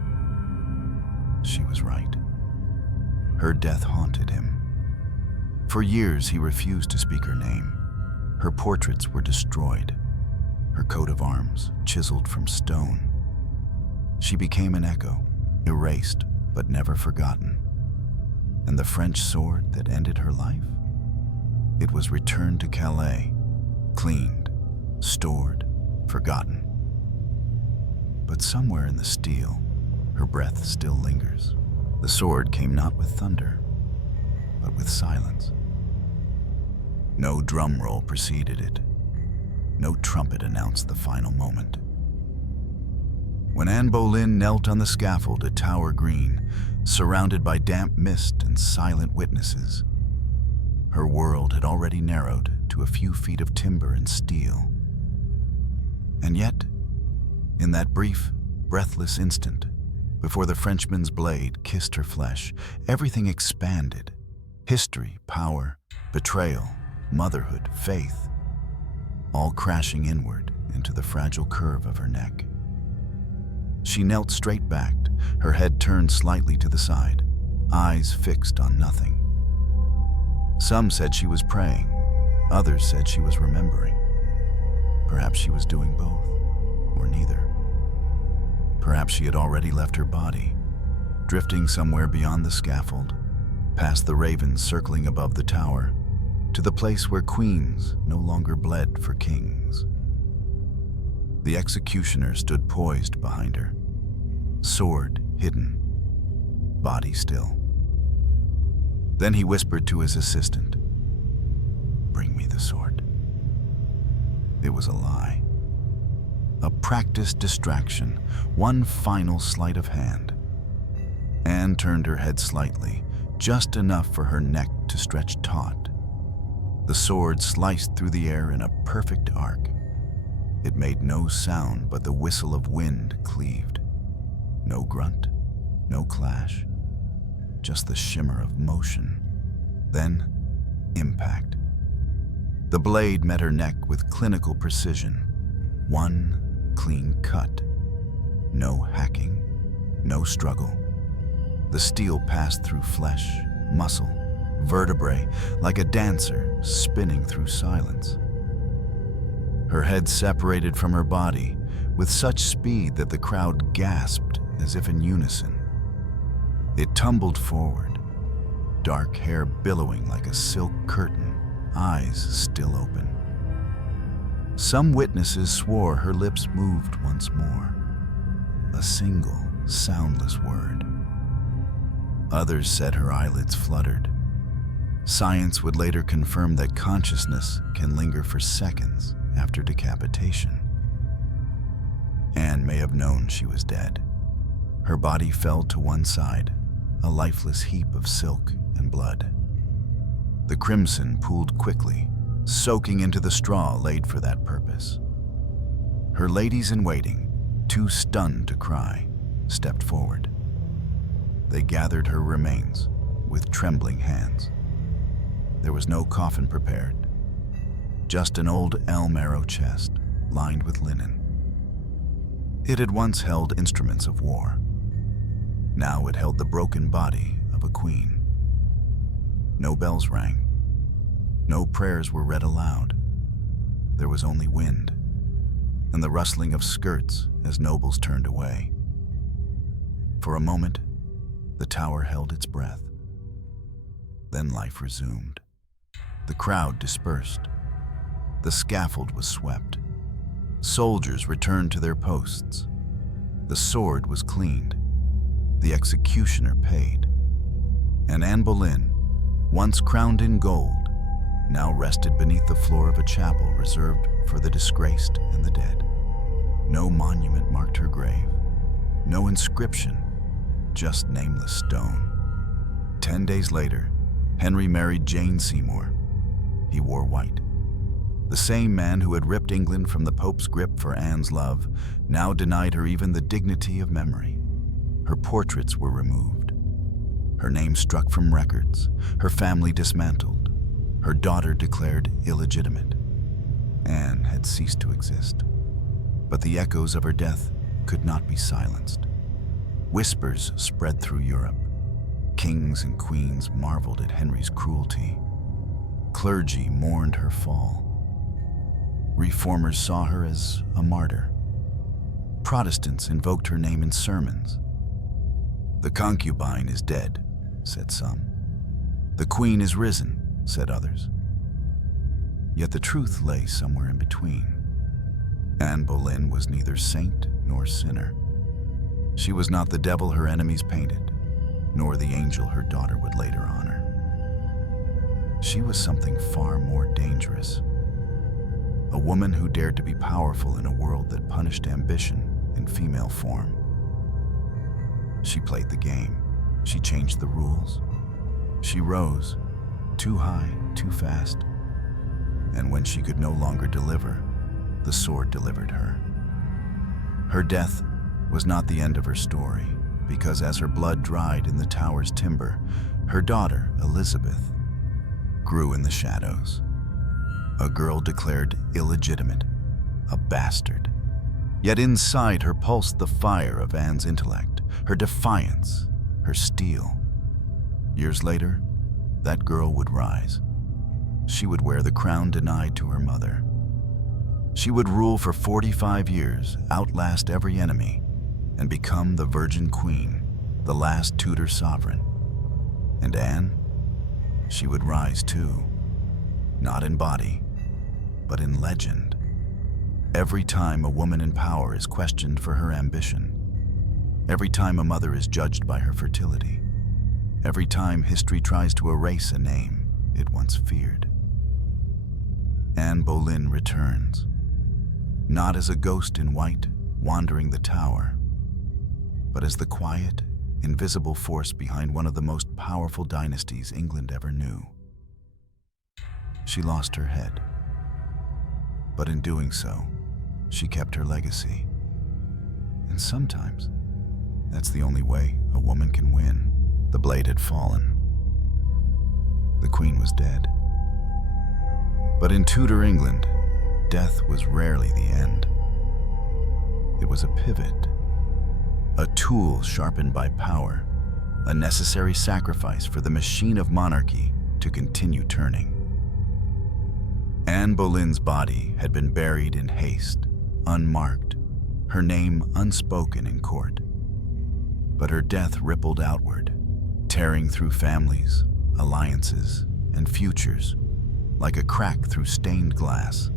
She was right. Her death haunted him. For years, he refused to speak her name. Her portraits were destroyed, her coat of arms chiseled from stone. She became an echo, erased but never forgotten. And the French sword that ended her life? It was returned to Calais, cleaned, stored, forgotten. But somewhere in the steel, her breath still lingers. The sword came not with thunder, but with silence. No drum roll preceded it. No trumpet announced the final moment. When Anne Boleyn knelt on the scaffold at Tower Green, surrounded by damp mist and silent witnesses, her world had already narrowed to a few feet of timber and steel. And yet, in that brief, breathless instant, before the Frenchman's blade kissed her flesh, everything expanded. History, power, betrayal, motherhood, faith, all crashing inward into the fragile curve of her neck. She knelt straight-backed, her head turned slightly to the side, eyes fixed on nothing. Some said she was praying, others said she was remembering. Perhaps she was doing both, or neither. Perhaps she had already left her body, drifting somewhere beyond the scaffold, past the ravens circling above the tower, to the place where queens no longer bled for kings. The executioner stood poised behind her, sword hidden, body still. Then he whispered to his assistant, "Bring me the sword." It was a lie. A practiced distraction, one final sleight of hand. Anne turned her head slightly, just enough for her neck to stretch taut. The sword sliced through the air in a perfect arc. It made no sound but the whistle of wind cleaved. No grunt, no clash, just the shimmer of motion. Then, impact. The blade met her neck with clinical precision. One clean cut. No hacking, no struggle. The steel passed through flesh, muscle, vertebrae, like a dancer spinning through silence. Her head separated from her body with such speed that the crowd gasped as if in unison. It tumbled forward, dark hair billowing like a silk curtain, eyes still open. Some witnesses swore her lips moved once more. A single, soundless word. Others said her eyelids fluttered. Science would later confirm that consciousness can linger for seconds after decapitation. Anne may have known she was dead. Her body fell to one side, a lifeless heap of silk and blood. The crimson pooled quickly, soaking into the straw laid for that purpose. Her ladies-in-waiting, too stunned to cry, stepped forward. They gathered her remains with trembling hands. There was no coffin prepared, just an old elm arrow chest lined with linen. It had once held instruments of war. Now it held the broken body of a queen. No bells rang. No prayers were read aloud. There was only wind and the rustling of skirts as nobles turned away. For a moment, the tower held its breath. Then life resumed. The crowd dispersed. The scaffold was swept. Soldiers returned to their posts. The sword was cleaned. The executioner paid. And Anne Boleyn, once crowned in gold, now rested beneath the floor of a chapel reserved for the disgraced and the dead. No monument marked her grave. No inscription, just nameless stone. 10 days later, Henry married Jane Seymour. He wore white. The same man who had ripped England from the Pope's grip for Anne's love now denied her even the dignity of memory. Her portraits were removed. Her name struck from records, her family dismantled, her daughter declared illegitimate. Anne had ceased to exist. But the echoes of her death could not be silenced. Whispers spread through Europe. Kings and queens marveled at Henry's cruelty. Clergy mourned her fall. Reformers saw her as a martyr. Protestants invoked her name in sermons. "The concubine is dead," said some. "The queen is risen," said others. Yet the truth lay somewhere in between. Anne Boleyn was neither saint nor sinner. She was not the devil her enemies painted, nor the angel her daughter would later honor. She was something far more dangerous. A woman who dared to be powerful in a world that punished ambition in female form. She played the game. She changed the rules. She rose, too high, too fast. And when she could no longer deliver, the sword delivered her. Her death was not the end of her story, because as her blood dried in the tower's timber, her daughter, Elizabeth, grew in the shadows. A girl declared illegitimate, a bastard. Yet inside her pulsed the fire of Anne's intellect, her defiance, her steel. Years later, that girl would rise. She would wear the crown denied to her mother. She would rule for 45 years, outlast every enemy, and become the Virgin Queen, the last Tudor sovereign. And Anne, she would rise too, not in body, but in legend. Every time a woman in power is questioned for her ambition, every time a mother is judged by her fertility, every time history tries to erase a name it once feared, Anne Boleyn returns, not as a ghost in white wandering the tower, but as the quiet, invisible force behind one of the most powerful dynasties England ever knew. She lost her head, but in doing so, she kept her legacy. And sometimes, that's the only way a woman can win. The blade had fallen. The queen was dead. But in Tudor England, death was rarely the end. It was a pivot, a tool sharpened by power, a necessary sacrifice for the machine of monarchy to continue turning. Anne Boleyn's body had been buried in haste, unmarked, her name unspoken in court. But her death rippled outward, tearing through families, alliances, and futures, like a crack through stained glass.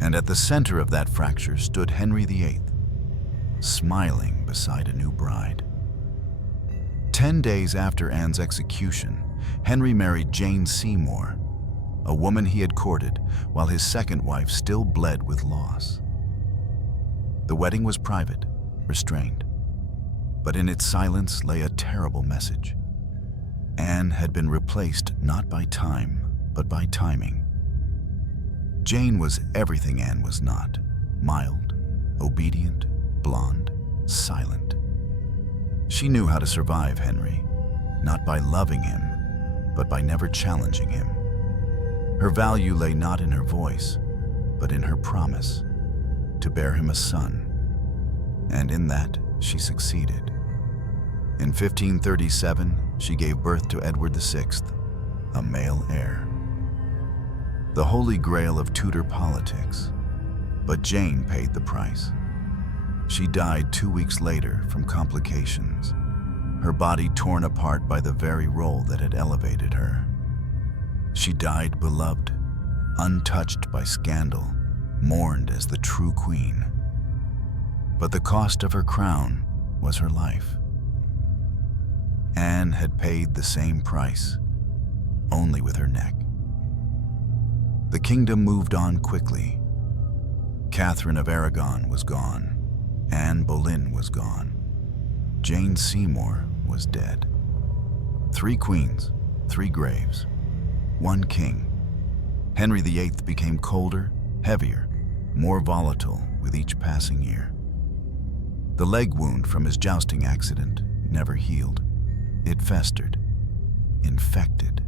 And at the center of that fracture stood Henry VIII, smiling beside a new bride. 10 days after Anne's execution, Henry married Jane Seymour, a woman he had courted while his second wife still bled with loss. The wedding was private, restrained, but in its silence lay a terrible message. Anne had been replaced not by time, but by timing. Jane was everything Anne was not: mild, obedient, blonde, silent. She knew how to survive Henry, not by loving him, but by never challenging him. Her value lay not in her voice, but in her promise to bear him a son. And in that, she succeeded. In 1537, she gave birth to Edward VI, a male heir. The holy grail of Tudor politics. But Jane paid the price. She died 2 weeks later from complications, her body torn apart by the very role that had elevated her. She died beloved, untouched by scandal, mourned as the true queen. But the cost of her crown was her life. Anne had paid the same price, only with her neck. The kingdom moved on quickly. Catherine of Aragon was gone. Anne Boleyn was gone. Jane Seymour was dead. 3 queens, 3 graves, 1 king. Henry VIII became colder, heavier, more volatile with each passing year. The leg wound from his jousting accident never healed. It festered, infected.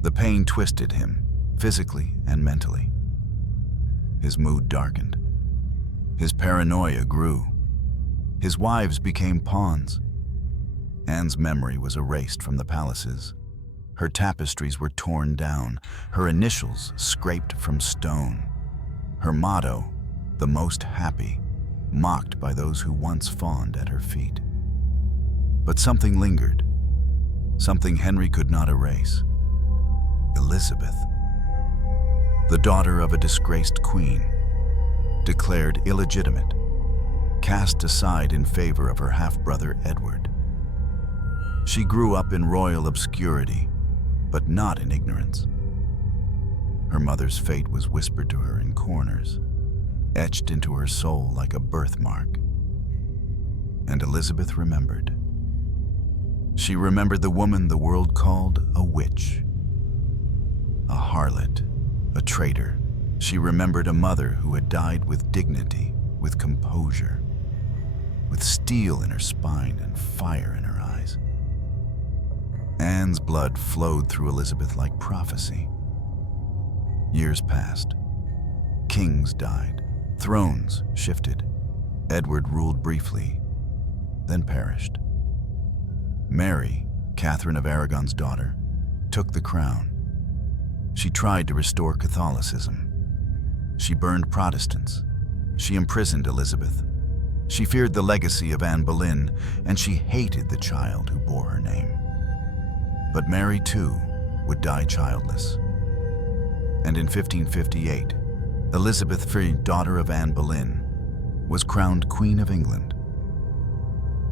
The pain twisted him, physically and mentally. His mood darkened. His paranoia grew. His wives became pawns. Anne's memory was erased from the palaces. Her tapestries were torn down, her initials scraped from stone. Her motto, "The most happy," mocked by those who once fawned at her feet. But something lingered, something Henry could not erase. Elizabeth, the daughter of a disgraced queen, declared illegitimate, cast aside in favor of her half-brother Edward. She grew up in royal obscurity, but not in ignorance. Her mother's fate was whispered to her in corners, etched into her soul like a birthmark. And Elizabeth remembered. She remembered the woman the world called a witch, a harlot, a traitor. She remembered a mother who had died with dignity, with composure, with steel in her spine and fire in her eyes. Anne's blood flowed through Elizabeth like prophecy. Years passed. Kings died. Thrones shifted. Edward ruled briefly, then perished. Mary, Catherine of Aragon's daughter, took the crown. She tried to restore Catholicism. She burned Protestants. She imprisoned Elizabeth. She feared the legacy of Anne Boleyn, and she hated the child who bore her name. But Mary, too, would die childless. And in 1558, Elizabeth, daughter of Anne Boleyn, was crowned Queen of England.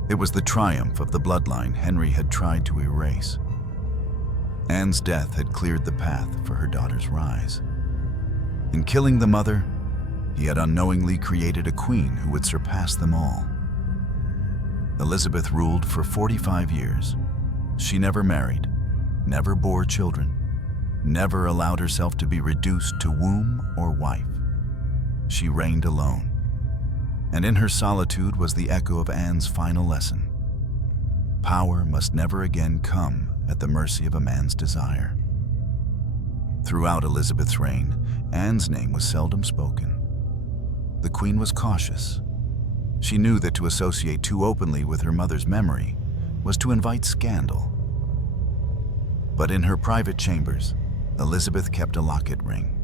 It was the triumph of the bloodline Henry had tried to erase. Anne's death had cleared the path for her daughter's rise. In killing the mother, he had unknowingly created a queen who would surpass them all. Elizabeth ruled for 45 years. She never married, never bore children, never allowed herself to be reduced to womb or wife. She reigned alone. And in her solitude was the echo of Anne's final lesson. Power must never again come at the mercy of a man's desire. Throughout Elizabeth's reign, Anne's name was seldom spoken. The queen was cautious. She knew that to associate too openly with her mother's memory was to invite scandal. But in her private chambers, Elizabeth kept a locket ring.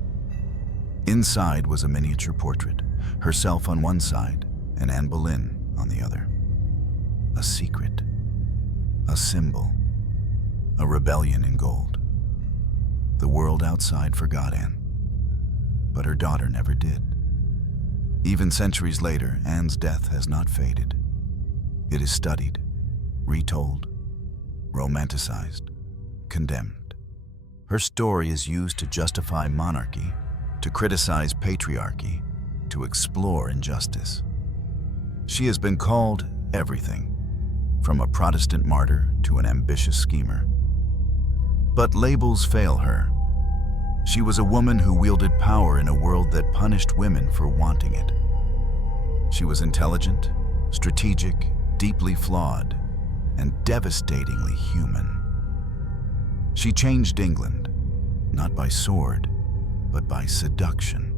Inside was a miniature portrait, herself on one side and Anne Boleyn on the other. A secret, a symbol, a rebellion in gold. The world outside forgot Anne, but her daughter never did. Even centuries later, Anne's death has not faded. It is studied, retold, romanticized, condemned. Her story is used to justify monarchy, to criticize patriarchy, to explore injustice. She has been called everything, from a Protestant martyr to an ambitious schemer. But labels fail her. She was a woman who wielded power in a world that punished women for wanting it. She was intelligent, strategic, deeply flawed, and devastatingly human. She changed England, not by sword, but by seduction,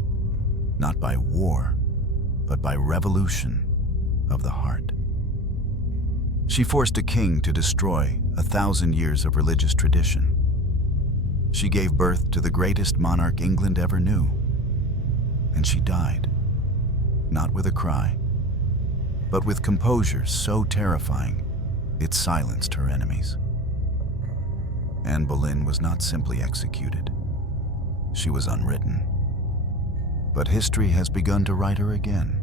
not by war, but by revolution of the heart. She forced a king to destroy 1,000 years of religious tradition. She gave birth to the greatest monarch England ever knew, and she died, not with a cry, but with composure so terrifying it silenced her enemies. Anne Boleyn was not simply executed. She was unwritten. But history has begun to write her again.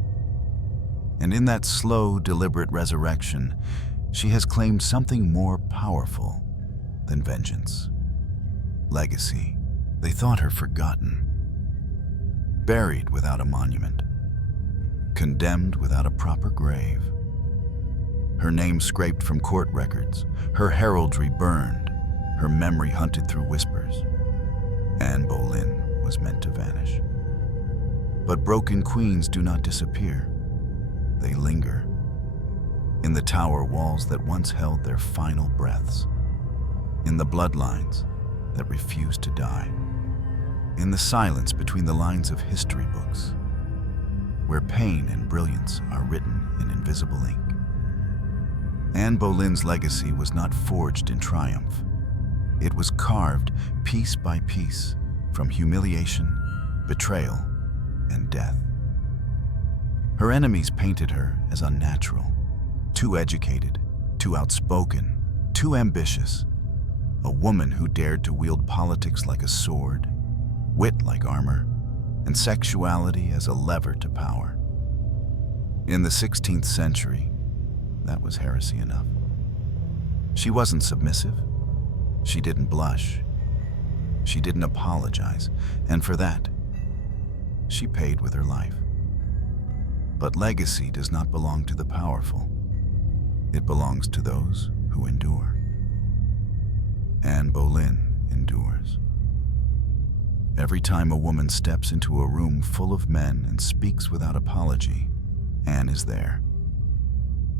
And in that slow, deliberate resurrection, she has claimed something more powerful than vengeance. Legacy. They thought her forgotten, buried without a monument, condemned without a proper grave. Her name scraped from court records, her heraldry burned, her memory hunted through whispers. Anne Boleyn was meant to vanish. But broken queens do not disappear. They linger in the tower walls that once held their final breaths, in the bloodlines that refuse to die, in the silence between the lines of history books, where pain and brilliance are written in invisible ink. Anne Boleyn's legacy was not forged in triumph. It was carved piece by piece from humiliation, betrayal, and death. Her enemies painted her as unnatural, too educated, too outspoken, too ambitious, a woman who dared to wield politics like a sword, wit like armor, and sexuality as a lever to power. In the 16th century, that was heresy enough. She wasn't submissive. She didn't blush. She didn't apologize, and for that, she paid with her life. But legacy does not belong to the powerful. It belongs to those who endure. Anne Boleyn endures. Every time a woman steps into a room full of men and speaks without apology, Anne is there.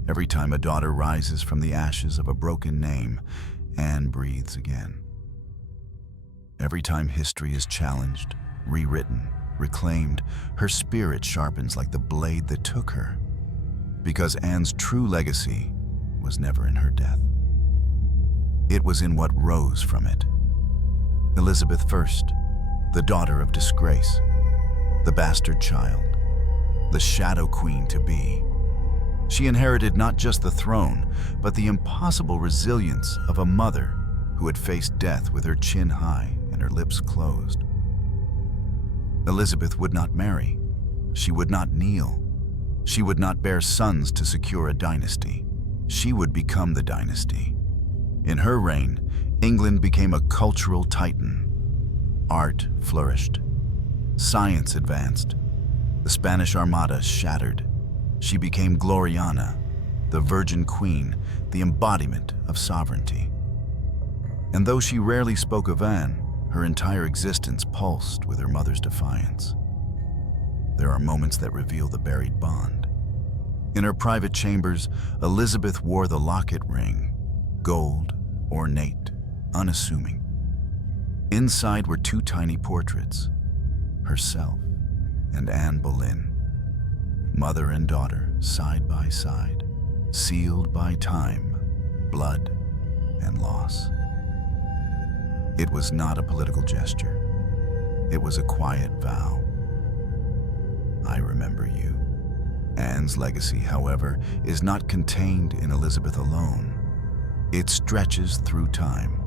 Every time a daughter rises from the ashes of a broken name, Anne breathes again. Every time history is challenged, rewritten, reclaimed, her spirit sharpens like the blade that took her, because Anne's true legacy was never in her death. It was in what rose from it. Elizabeth I, the daughter of disgrace, the bastard child, the shadow queen to be. She inherited not just the throne, but the impossible resilience of a mother who had faced death with her chin high and her lips closed. Elizabeth would not marry. She would not kneel. She would not bear sons to secure a dynasty. She would become the dynasty. In her reign, England became a cultural titan. Art flourished. Science advanced. The Spanish Armada shattered. She became Gloriana, the Virgin Queen, the embodiment of sovereignty. And though she rarely spoke of Anne, her entire existence pulsed with her mother's defiance. There are moments that reveal the buried bond. In her private chambers, Elizabeth wore the locket ring, gold, ornate, unassuming. Inside were two tiny portraits, herself and Anne Boleyn, mother and daughter side by side, sealed by time, blood, and loss. It was not a political gesture. It was a quiet vow. I remember you. Anne's legacy, however, is not contained in Elizabeth alone. It stretches through time.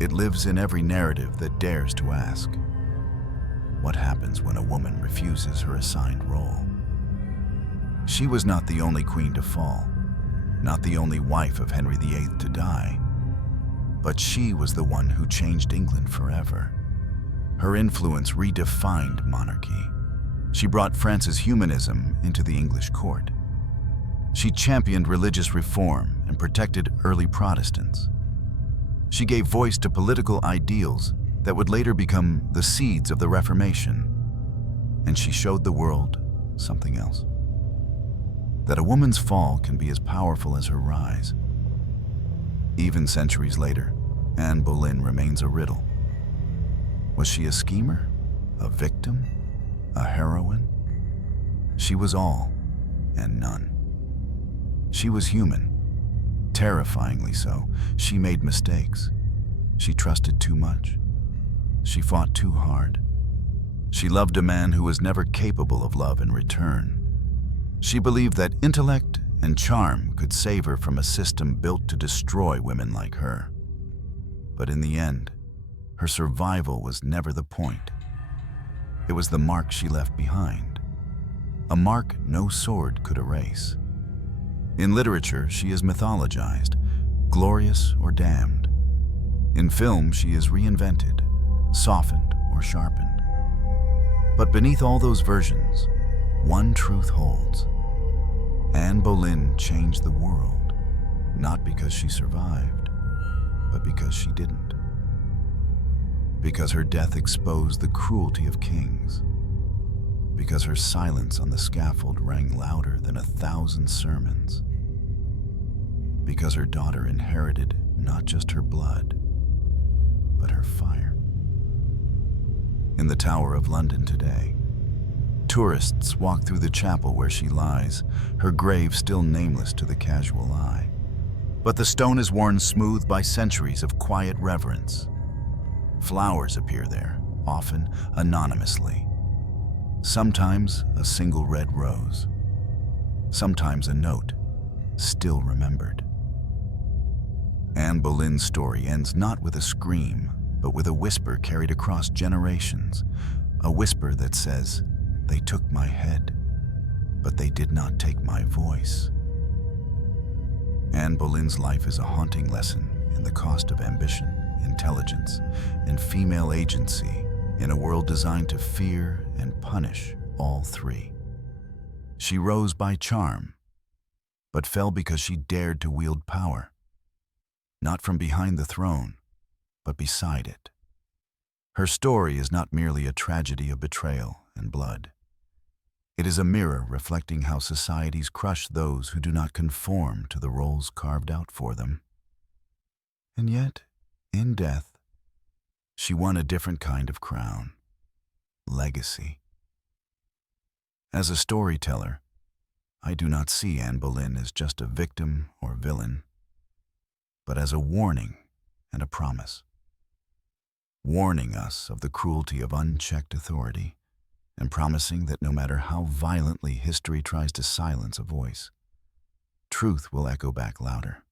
It lives in every narrative that dares to ask, what happens when a woman refuses her assigned role? She was not the only queen to fall, not the only wife of Henry VIII to die. But she was the one who changed England forever. Her influence redefined monarchy. She brought France's humanism into the English court. She championed religious reform and protected early Protestants. She gave voice to political ideals that would later become the seeds of the Reformation. And she showed the world something else. That a woman's fall can be as powerful as her rise. Even centuries later, Anne Boleyn remains a riddle. Was she a schemer? A victim? A heroine? She was all and none. She was human, terrifyingly so. She made mistakes. She trusted too much. She fought too hard. She loved a man who was never capable of love in return. She believed that intellect and charm could save her from a system built to destroy women like her. But in the end, her survival was never the point. It was the mark she left behind, a mark no sword could erase. In literature, she is mythologized, glorious or damned. In film, she is reinvented, softened or sharpened. But beneath all those versions, one truth holds. Anne Boleyn changed the world, not because she survived, but because she didn't. Because her death exposed the cruelty of kings. Because her silence on the scaffold rang louder than 1,000 sermons. Because her daughter inherited not just her blood, but her fire. In the Tower of London today, tourists walk through the chapel where she lies, her grave still nameless to the casual eye. But the stone is worn smooth by centuries of quiet reverence. Flowers appear there, often anonymously. Sometimes a single red rose. Sometimes a note, still remembered. Anne Boleyn's story ends not with a scream, but with a whisper carried across generations. A whisper that says, "They took my head, but they did not take my voice." Anne Boleyn's life is a haunting lesson in the cost of ambition, intelligence, and female agency in a world designed to fear and punish all three. She rose by charm, but fell because she dared to wield power, not from behind the throne, but beside it. Her story is not merely a tragedy of betrayal and blood. It is a mirror reflecting how societies crush those who do not conform to the roles carved out for them. And yet, in death, she won a different kind of crown: legacy. As a storyteller, I do not see Anne Boleyn as just a victim or villain, but as a warning and a promise. Warning us of the cruelty of unchecked authority, and promising that no matter how violently history tries to silence a voice, truth will echo back louder.